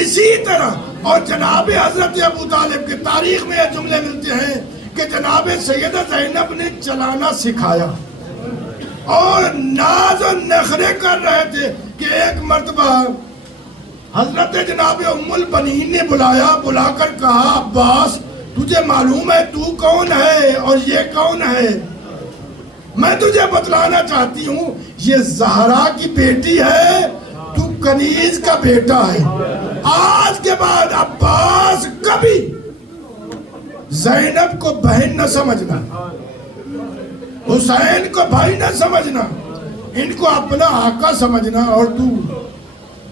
اسی طرح اور جناب حضرت ابو طالب کے تاریخ میں یہ جملے ملتے ہیں کہ جناب سیدہ زینب نے چلانا سکھایا اور ناز و نخرے کر رہے تھے کہ ایک مرتبہ حضرت جناب ام البنین نے بلا کر کہا, عباس تجھے معلوم ہے تو کون ہے اور یہ کون ہے؟ میں تجھے بتلانا چاہتی ہوں یہ زہرا کی بیٹی ہے، تو کنیز کا بیٹا ہے۔ آج کے بعد عباس کبھی زینب کو بہن نہ سمجھنا، حسین کو بھائی نہ سمجھنا، ان کو اپنا آقا سمجھنا اور تو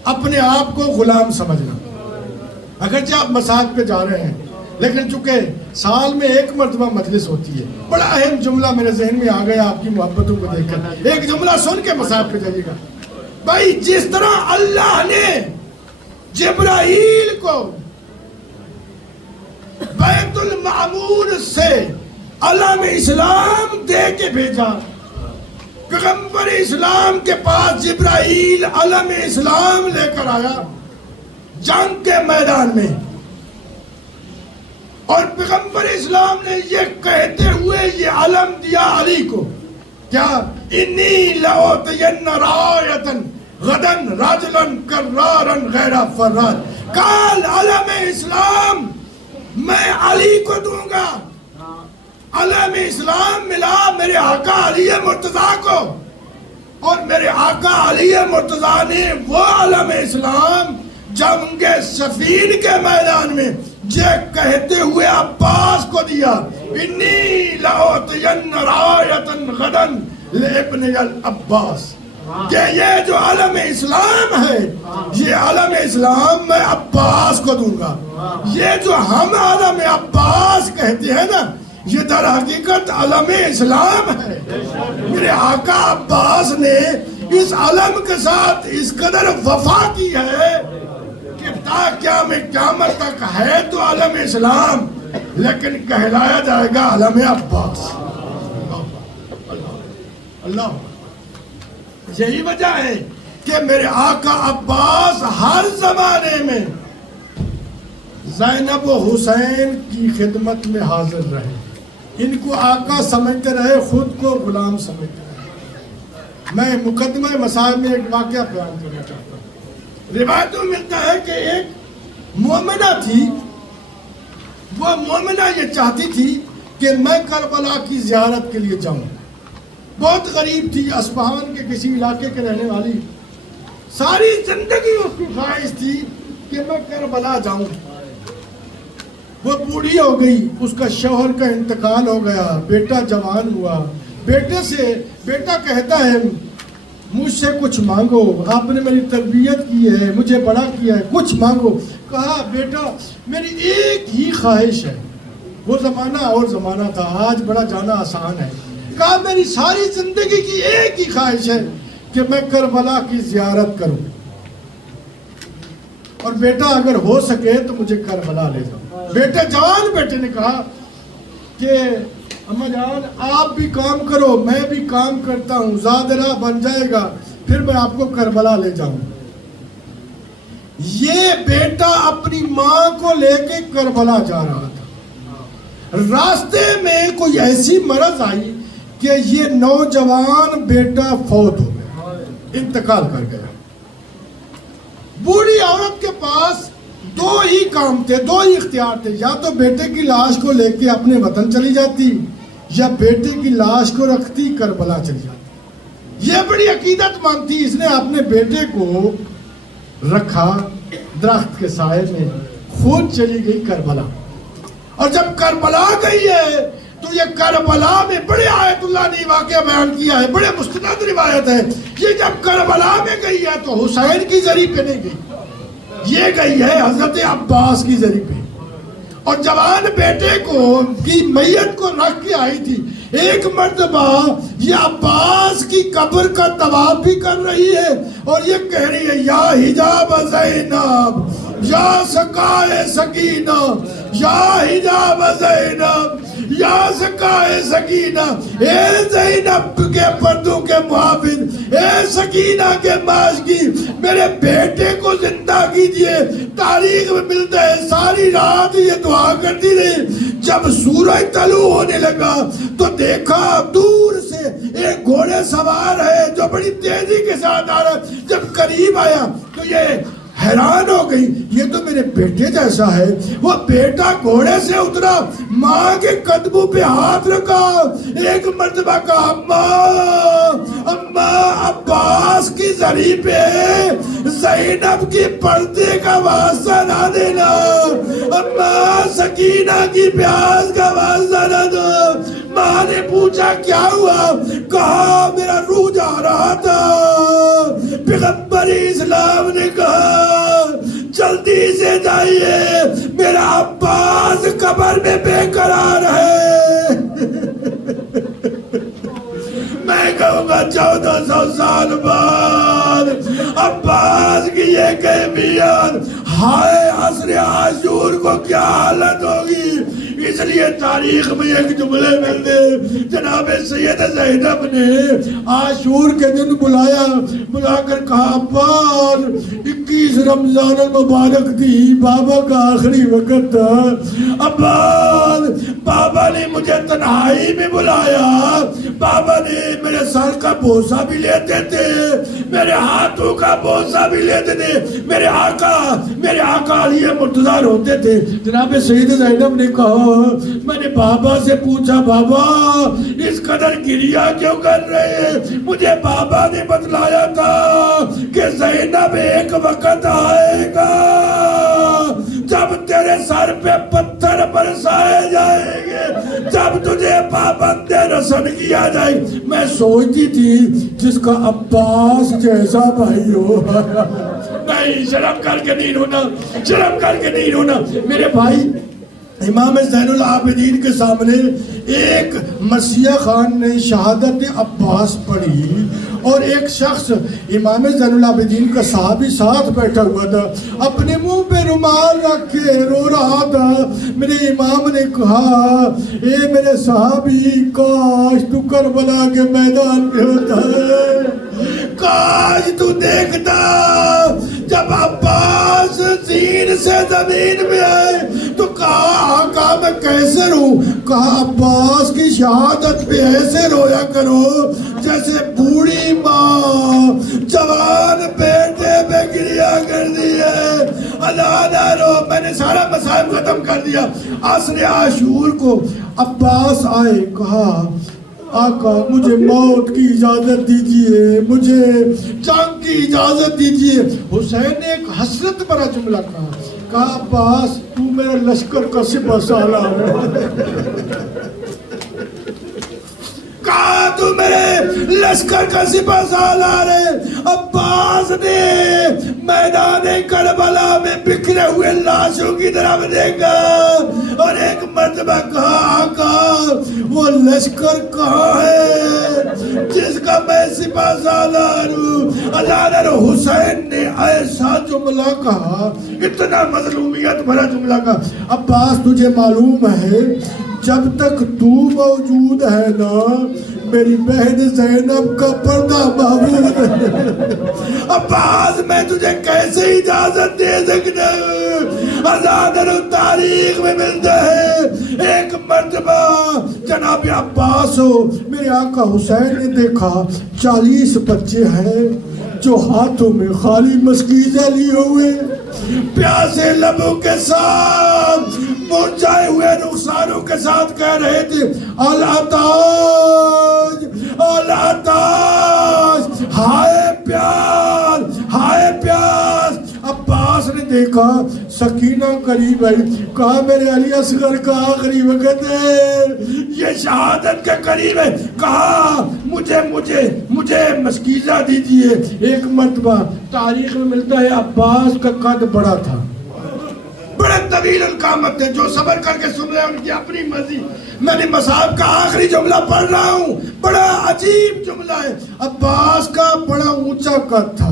اپنے آپ کو غلام سمجھنا۔ اگرچہ آپ مساجد پہ جا رہے ہیں لیکن چونکہ سال میں ایک مرتبہ مجلس ہوتی ہے، بڑا اہم جملہ میرے ذہن میں آ گیا آپ کی محبتوں کو دیکھ کر، ایک جملہ سن کے مساجد پہ جائیے گا۔ بھائی جس طرح اللہ نے جبرائیل کو بیت المعمور سے علم اسلام دے کے بھیجا، پیغمبر اسلام کے پاس جبرائیل علم اسلام لے کر آیا جنگ کے میدان میں، اور پیغمبر اسلام نے یہ کہتے ہوئے یہ علم دیا علی کو، کیا انی لأوتین رایتن غدن رجلن کرارن غیر فرار، کال علم اسلام میں علی کو دوں گا۔ علم اسلام ملا میرے آقا علی مرتضیٰ کو، اور میرے آقا علی مرتضیٰ نے وہ علم اسلام جنگ صفین کے میدان میں یہ کہتے ہوئے عباس کو دیا، انی لأوتین رایتن غدن لابن العباس، کہ یہ جو علم اسلام ہے یہ علم اسلام میں عباس کو دوں گا۔ یہ جو ہم علم عباس کہتے ہیں نا، یہ در حقیقت علم اسلام ہے۔ میرے آقا عباس نے اس علم کے ساتھ اس قدر وفا کی ہے کہ تا قیامت تک ہے تو علم اسلام، لیکن کہلایا جائے گا علم عباس۔ اللہ، یہی وجہ ہے کہ میرے آقا عباس ہر زمانے میں زینب و حسین کی خدمت میں حاضر رہے، ان کو آقا سمجھتے رہے، خود کو غلام سمجھتے رہے۔ میں مقدمہ مسائل میں ایک واقعہ بیان کرنا چاہتا ہوں۔ روایتوں میں ملتا ہے کہ ایک مومنہ تھی، وہ مومنہ یہ چاہتی تھی کہ میں کربلا کی زیارت کے لیے جاؤں۔ بہت غریب تھی، اصفہان کے کسی علاقے کے رہنے والی، ساری زندگی اس کی خواہش تھی کہ میں کربلا جاؤں۔ وہ بوڑھی ہو گئی، اس کا شوہر کا انتقال ہو گیا، بیٹا جوان ہوا، بیٹے سے بیٹا کہتا ہے مجھ سے کچھ مانگو، آپ نے میری تربیت کی ہے، مجھے بڑا کیا ہے، کچھ مانگو۔ کہا بیٹا میری ایک ہی خواہش ہے، وہ زمانہ اور زمانہ تھا، آج بڑا جانا آسان ہے۔ کہا میری ساری زندگی کی ایک ہی خواہش ہے کہ میں کربلا کی زیارت کروں، اور بیٹا اگر ہو سکے تو مجھے کربلا لے جاؤ۔ بیٹے جوان بیٹے نے کہا کہ اماں جان آپ بھی کام کرو، میں بھی کام کرتا ہوں، زادرہ بن جائے گا، پھر میں آپ کو کربلا لے جاؤں۔ یہ بیٹا اپنی ماں کو لے کے کربلا جا رہا تھا، راستے میں کوئی ایسی مرض آئی کہ یہ نوجوان بیٹا فوت ہو گیا، انتقال کر گیا۔ بوڑھی عورت کے پاس دو ہی کام تھے، دو ہی اختیار تھے، یا تو بیٹے کی لاش کو لے کے اپنے وطن چلی جاتی، یا بیٹے کی لاش کو رکھتی کربلا چلی جاتی۔ یہ بڑی عقیدت مانتی، اس نے اپنے بیٹے کو رکھا درخت کے سائے میں، خود چلی گئی کربلا۔ اور جب کربلا گئی ہے تو یہ کربلا میں بڑے آیت اللہ نے واقعہ بیان کیا ہے، بڑے مستند روایت ہے، یہ جب کربلا میں گئی ہے تو حسین کی زری پہ نہیں گئی، یہ گئی ہے حضرت عباس کی زری پہ، اور جوان بیٹے کو کی میت کو رکھ کے آئی تھی۔ ایک مرتبہ یہ عباس کی قبر کا طواف بھی کر رہی ہے اور یہ کہہ رہی ہے یا حجاب زینب یا سقائے سکینہ، یا حجاب زینب یا سقائے سکینہ، اے زینب کے پردوں کے محافظ، اے سکینہ کے معاشقی، میرے بیٹے کو زندہ کیجئے۔ تاریخ میں ملتا ہے ساری رات یہ دعا کرتی رہی۔ جب سورج طلوع ہونے لگا تو دیکھا دور سے ایک گھوڑے سوار ہے جو بڑی تیزی کے ساتھ آ رہا ہے۔ جب قریب آیا تو یہ حیران ہو گئی، یہ تو میرے بیٹے جیسا ہے۔ وہ بیٹا گھوڑے سے اترا، ماں کے قدموں پہ ہاتھ رکھا، ایک مرتبہ کہا اماں عباس کی زری پہ زینب کی پردے کا واسطہ نہ دینا، اماں سکینہ کی پیاس کا واسطہ نہ دو۔ ماں نے پوچھا کیا ہوا؟ کہا میرا روح جا رہا تھا۔ پیغمبر اسلام نے کہا جلدی سے جائیے، میرا عباس قبر میں بے قرار ہے۔ میں کہوں گا 1400 سال بعد عباس کی یہ کیفیت، ہائے عصر عاشور کو کیا حالت ہوگی۔ اس لیے تاریخ میں ایک جملے ملتے، جناب سید زینب نے عاشور کے دن بلا کر کہا عباس 21 رمضان المبارک تھی، بابا کا آخری وقت تھا، عباس بابا نے مجھے تنہائی میں بلایا، بابا نے میرے سر کا بوسہ بھی لیتے تھے، میرے ہاتھوں کا بوسہ بھی لیتے تھے، میرے آقا علی مرتضیٰ روتے تھے۔ جناب سید زینب نے کہا میں نے بابا سے پوچھا بابا اس قدر گریا کیوں کر رہے ہیں؟ مجھے بابا نے بتلایا تھا کہ زینب ایک وقت آئے گا جب تیرے سر پہ پتھر برسائے جائیں گے، جب تجھے پابند رسن کیا جائے۔ میں سوچتی تھی جس کا عباس جیسا بھائی ہو، نہیں شرم کر کے نہیں رونا، شرم کر کے نہیں رونا میرے بھائی۔ امام زین العابدین کے سامنے ایک مسیح خان نے شہادت عباس پڑھی اور ایک شخص امام زین العابدین کا صحابی ساتھ بیٹھا ہوا تھا، اپنے منہ پہ رومال رکھ کے رو رہا تھا۔ میرے امام نے کہا اے میرے صحابی کاش تو کربلا کے میدان میں ہوتا ہے، کاش تو دیکھتا جب عباس زین سے زمین میں آئے تو کہا آقا میں کیسے رو؟ کہا عباس کی شہادت پہ ایسے رویا کرو جیسے بوڑھی ماں جوان بیٹے پہ گریا کرتی ہے۔ اللہ نہ رو۔ میں نے سارا مسائل ختم کر دیا۔ عصر عاشور کو عباس آئے، کہا آقا مجھے موت کی اجازت دیجئے، مجھے جنگ کی اجازت دیجئے۔ حسین نے ایک حسرت بھرا جملہ کہا عباس تو میرے لشکر کا سپہ سالار ہے، کہا تو میرے لشکر کا سپہ سالار ہے۔ عباس نے میدان کربلا میں بکھرے ہوئے لاشوں کی طرف دیکھا اور ایک مرتبہ کہا آقا وہ لشکر کہاں ہے جس کا میں سپہ سالار ہوں؟ اللہ حسین نے ایسا جملہ کہا، اتنا مظلومیت بھرا جملہ کہا عباس تجھے معلوم ہے جب تک تو موجود ہے نا میری بہن زینب کا پردہ محفوظ ہے۔ عباس میں تجھے کیسے اجازت دے سکتا ہوں؟ ازادر تاریخ میں ملتا ہے ایک مرتبہ جناب عباس ہو میرے آقا حسین نے دیکھا 40 بچے ہیں جو ہاتھوں میں خالی مسکیزہ لیے ہوئے، پیاسے لبوں کے ساتھ مرجھائے ہوئے رخساروں کے ساتھ کہہ رہے تھے العتاج العتاج، ہائے پیاس ہائے پیاس۔ عباس نے دیکھا سکینہ قریب ہے، کہا میرے علی اصغر کا آخری وقت ہے، یہ شہادت کے قریب ہے، کہا مجھے مسکیزہ دیجئے۔ ایک مرتبہ تاریخ میں ملتا ہے عباس کا قد بڑا تھا، بڑے طویل القامت تھے، جو صبر کر کے سن رہے ہیں ان کی اپنی مرضی۔ میں نے مصحف کا آخری جملہ پڑھ رہا ہوں، بڑا عجیب جملہ ہے۔ عباس کا بڑا اونچا قد تھا،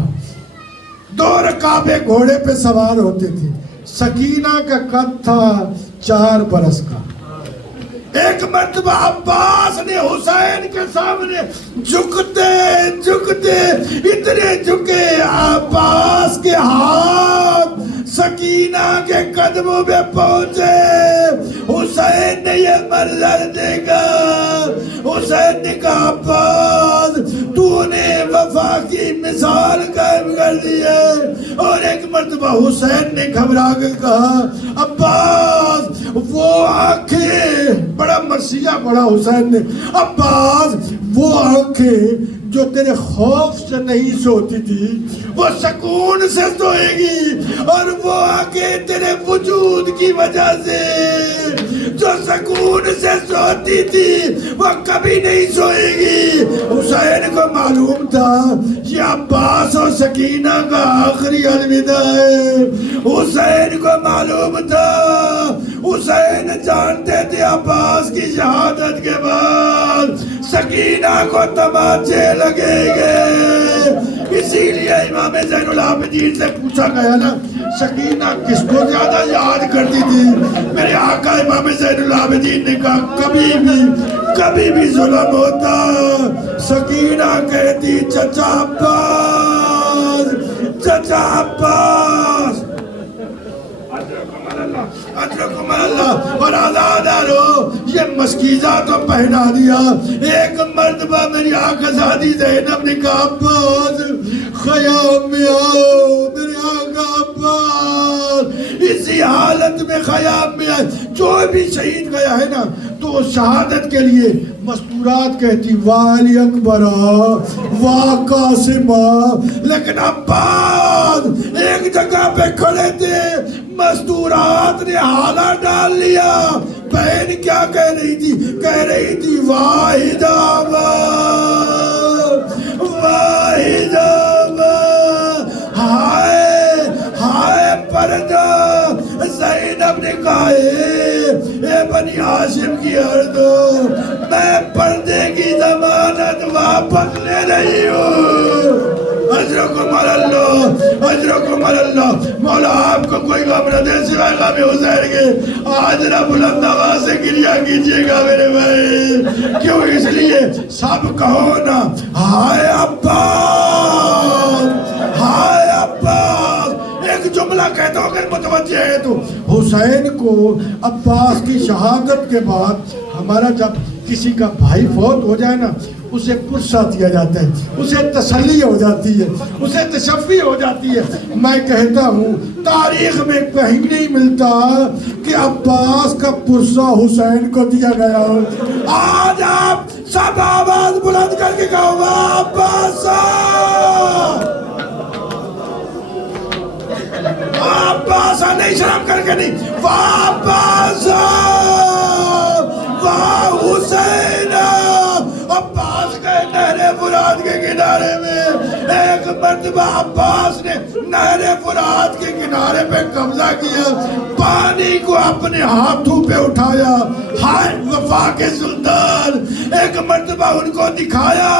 2 رکابے گھوڑے پہ سوار ہوتے تھے، سکینہ کا قد تھا 4 برس کا۔ ایک مرتبہ عباس نے حسین کے سامنے جھکتے اتنے جھکے، عباس کے ہاتھ سکینہ کے قدموں میں پہنچے۔ حسین نے یہ منظر دیکھا، حسین نے کہا عباس تو نے وفا کی مثال قائم کر دی ہے۔ اور ایک مرتبہ مرتبہ حسین نے گھبرا کر کہا عباس وہ آنکھیں، بڑا مرثیہ پڑا حسین نے، عباس وہ آنکھیں جو تیرے خوف سے نہیں سوتی تھی وہ سکون سے سوئے گی، اور وہ آنکھیں تیرے وجود کی وجہ سے جو سکون سے سوتی تھی وہ کبھی نہیں سوئے گی۔ حسین کو معلوم تھا یہ عباس اور سکینہ کا آخری الوداع ہے، حسین کو معلوم تھا، حسین جانتے تھے عباس کی شہادت کے بعد سکینہ کو تماچے لگیں گے، اسی لیے امام زین العابدین سے پوچھا گیا نا سکینہ کس کو زیادہ یاد کرتی تھی؟ میرے آقا امام زین العابدین نے کہا کبھی بھی ظلم ہوتا سکینہ کہتی چچا عباس ادرکم اللہ اور آزادارو، یہ مسکیزہ تو پہنا دیا۔ ایک مرتبہ میری آقا زادی زینب نے کہا عباس خیام میں آؤ، میرے آقا عباس اسی حالت میں خیام میں آئے۔ جو بھی شہید گیا ہے نا تو شہادت کے لیے مستورات کہتی والی اکبرہ وا قاسمہ، لیکن عباس ایک جگہ پہ کھڑے تھے، مستورات نے حالہ ڈال لیا۔ بہن کیا کہہ رہی تھی؟ کہہ رہی تھی واحدہ ہائے پردہ۔ زینب نے کہا اے بنی ہاشم کی عورتوں، میں پردے کی ضمانت واپس لے رہی ہوں۔ اجرکم اللہ، اجرکم اللہ۔ مولا آپ کو کوئی غم نہ دے سوائے غم حسین کے۔ آج نہ بلند آواز سے گریہ کیجئے گا میرے بھائی، کیوں؟ اس لیے سب کہو نا ہائے عباس، ہائے عباس۔ ایک جملہ کہتا ہوں اگر متوجہ ہے تو، حسین کو عباس کی شہادت کے بعد ہمارا جب کسی کا بھائی فوت ہو جائے نا اسے پرسہ دیا جاتا ہے، اسے تسلی ہو جاتی ہے، اسے تشفی ہو جاتی ہے۔ میں کہتا ہوں تاریخ میں کہیں نہیں ملتا کہ عباس کا پرسہ حسین کو دیا گیا ہو۔ آج آپ سب آواز بلند کر کے کہو عباس، عباس نہیں شرم کر کے نہیں، عباس واہ حسین۔ عباس کے نہر فرات کے کنارے میں ایک مرتبہ عباس نے نہر فرات کے کنارے پہ قبضہ کیا، پانی کو اپنے ہاتھوں پہ اٹھایا۔ ہائے وفا کے سلطان، ایک مرتبہ ان کو دکھایا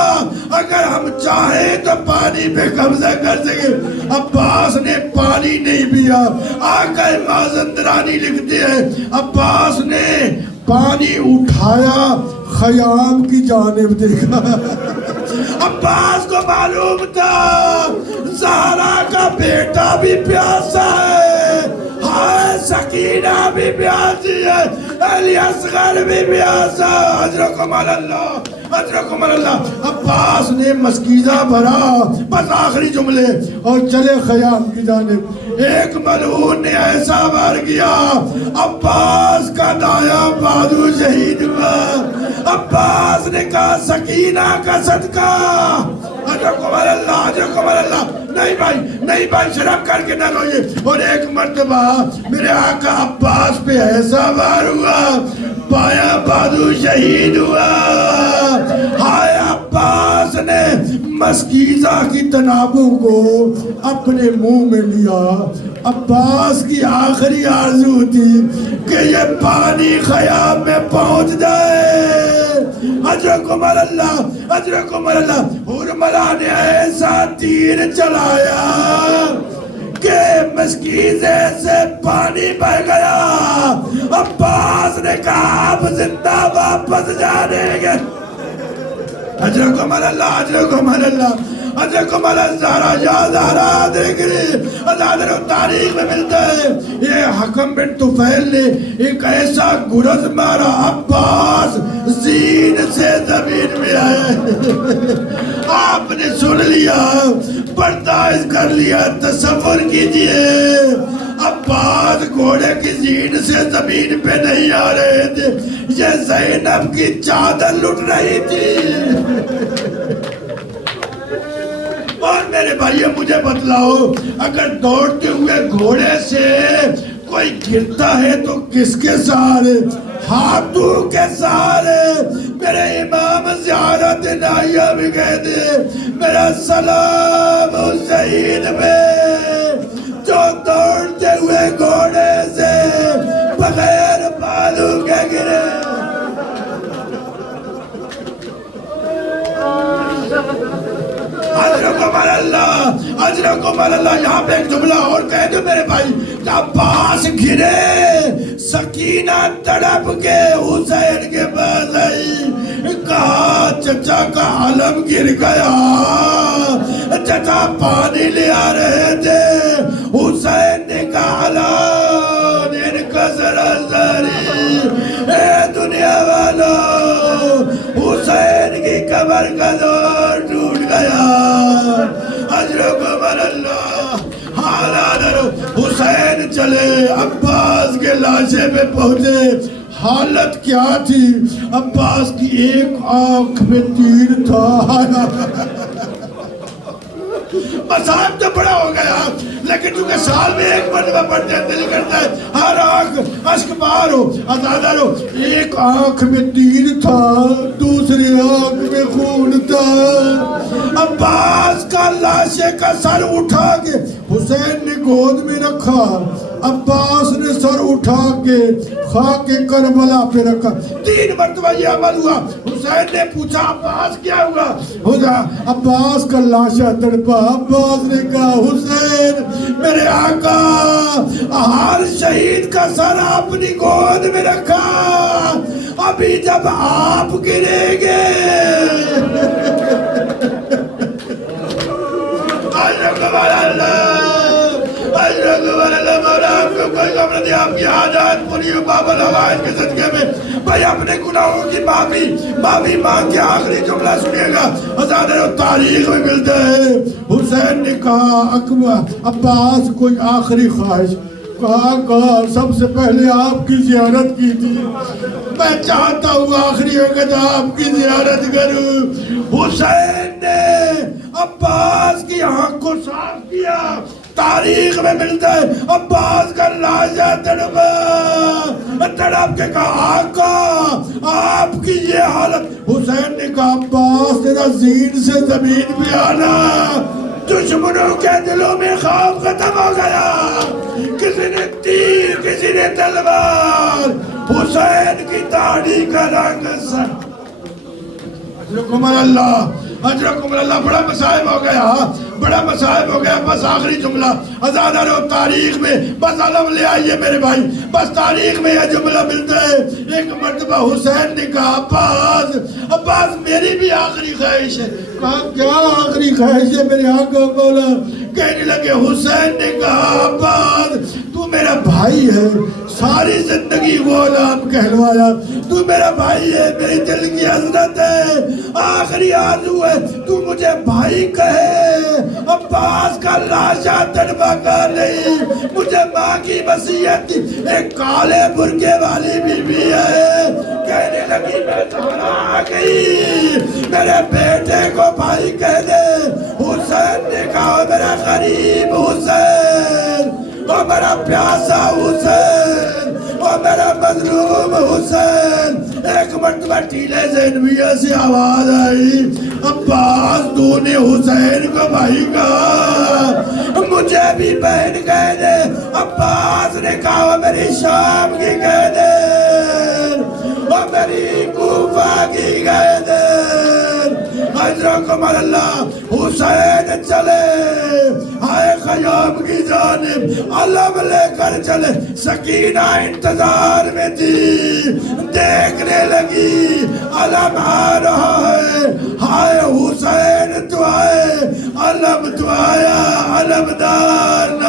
اگر ہم چاہیں تو پانی پہ قبضہ کر سکے۔ عباس نے پانی نہیں پیا۔ آقا مازندرانی لکھتے ہیں عباس نے پانی اٹھایا، خیام کی جانب دیکھا۔ عباس کو معلوم تھا زہرا کا بیٹا بھی پیاسا ہے، ہائے سکینہ بھی پیاسی ہے، علی اصغر بھی پیاسا۔ اجرکم اللہ، اجرکم اللہ۔ عباس نے مسکیزہ بھرا، بس آخری جملے، اور چلے خیام کی جانب۔ ایک ملعون نے ایسا وار کیا، عباس کا دایاں بازو شہید ہوا۔ عباس نے کہا سکینہ کا صدقہ۔ اجرکم اللہ، اجرکم اللہ۔ نہیں بھائی شرم کر کے نہ روئیے۔ اور ایک مرتبہ میرے آقا عباس پہ ایسا وار ہوا، بایاں بازو شہید ہوا۔ ہائے عباس نے مسکیزہ کی تنابوں کو اپنے منہ میں لیا۔ عباس کی آخری آرزو تھی کہ یہ پانی خیام میں پہنچ جائے۔ اجرکم اللہ، اجرکم اللہ۔ حرملہ نے ایسا تیر چلایا کہ مسکیزے سے پانی بہ گیا۔ عباس نے کہا آپ زندہ واپس جانے گے۔ اجرکم اللہ، اجرکم اللہ۔ حضرت کمال الزہرا یا زہرا دیکھنے ازادر تاریخ میں ملتا ہے یہ حکم بن طفیل نے ایک ایسا گرز مارا عباس زین سے زمین میں آئے آپ نے سن لیا برداشت کر لیا تصور کیجئے عباس گھوڑے کی زین سے زمین پہ نہیں آ رہے تھے یہ زینب کی چادر لٹ رہی تھی اور میرے بھائی مجھے بتلاؤ اگر دوڑتے ہوئے گھوڑے سے کوئی گرتا ہے تو کس کے سہارے ہاتھوں کے سہارے میرے امام زیارت نائیہ بھی کہتے میرا سلام حسین میں جو دوڑتے ہوئے گھوڑے سے بغیر بالوں کے گرے اجرکم اللہ یہاں پہ ایک جملہ اور کہہ دو میرے بھائی عباس گرے سکینہ تڑپ کے حسین کے پاس آئی کہا چچا کا علم گر گیا چچا پانی لے آ رہے تھے حسین نے کہا علم ان کا سرازاری اے دنیا والا حسین کی قبر کا دور ٹوٹ گیا اجرکم اللہ حسین چلے عباس کے لاشے پہ پہنچے حالت کیا تھی عباس کی ایک آنکھ میں تیر تھا مصائب تو بڑا ہو گیا لیکن چونکہ سال میں ایک مرتبہ پڑھتے ہیں دل کرتا ہے ہر آنکھ اشک بار ہو آزادہ ہو ایک آنکھ میں تیر تھا دوسری آنکھ میں خون تھا عباس کا لاشے کا سر اٹھا کے حسین نے گود میں رکھا عباس نے سر اٹھا کے خاک کربلا پہ رکھا 3 مرتبہ یہ عمل ہوا حسین نے پوچھا عباس کیا ہوا عباس کا لاشا تڑپا عباس نے کہا حسین میرے آقا ہر شہید کا سر اپنی گود میں رکھا ابھی جب آپ گریں گے آپ کو کوئی غم نہ دے آپ کی حاجات پوری ہو باب الحوائج کے صدقے میں بھائی اپنے گناہوں کی معافی مانگ کے آخری جملہ سنیے گا حضرت تاریخ میں ملتا ہے حسین نے کہا عباس کوئی آخری خواہش کہا سب سے پہلے آپ کی زیارت کی تھی میں چاہتا ہوں آخری وقت آپ کی زیارت کروں حسین نے عباس کی آنکھ کو صاف کیا تاریخ میں ملتا ہے عباس کا لاشا تڑپ کے کہا آقا آپ کی یہ حالت حسین نے کہا عباس تیرا زین سے زمین پہ آنا دشمنوں کے دلوں میں خوف ختم ہو گیا کسی نے تیر کسی نے تلوار حسین کی داڑھی کا رنگ سر اجرکم اللہ بڑا مصائب ہو گیا بس آخری جملہ ہزارہ رو تاریخ میں بس علم لے آئیے میرے بھائی بس تاریخ میں یہ جملہ ملتا ہے ایک مرتبہ حسین نے کہا عباس میری بھی آخری خواہش ہے کہا کیا آخری خواہش ہے میرے آقا مولا کہنے لگے حسین نے کہا عباس تو میرا بھائی ہے ساری زندگی غلام کہلوایا تو میرا بھائی ہے میری دل کی حسرت ہے آخری آرزو ہے تو مجھے بھائی کہے عباس کا لاشا تڑپا کر نہیں مجھے ماں کی وصیت تھی ایک کالے برقعے والی بیوی ہے کہنے لگی میں سہرا آ گئی میرے بیٹے کو بھائی کہہ دے حسین نے کہا میرا غریب حسین اور میرا پیاسا حسین اور میرا مظلوم حسین ایک مرتبہ ٹیلے زینبیہ سے آواز آئی عباس تو نے حسین کو بھائی کہا مجھے بھی بہن کہہ دے عباس نے کہا میری شام کی کہہ دے اور میری کوفہ کی کہہ دے حضرکم اللہ حسین چلے ہائے خیام کی جانب علم لے کر چلے سکینہ انتظار میں تھی دیکھنے لگی علم آ رہا ہے ہائے حسین تو آئے علم تو آیا علمدار نہ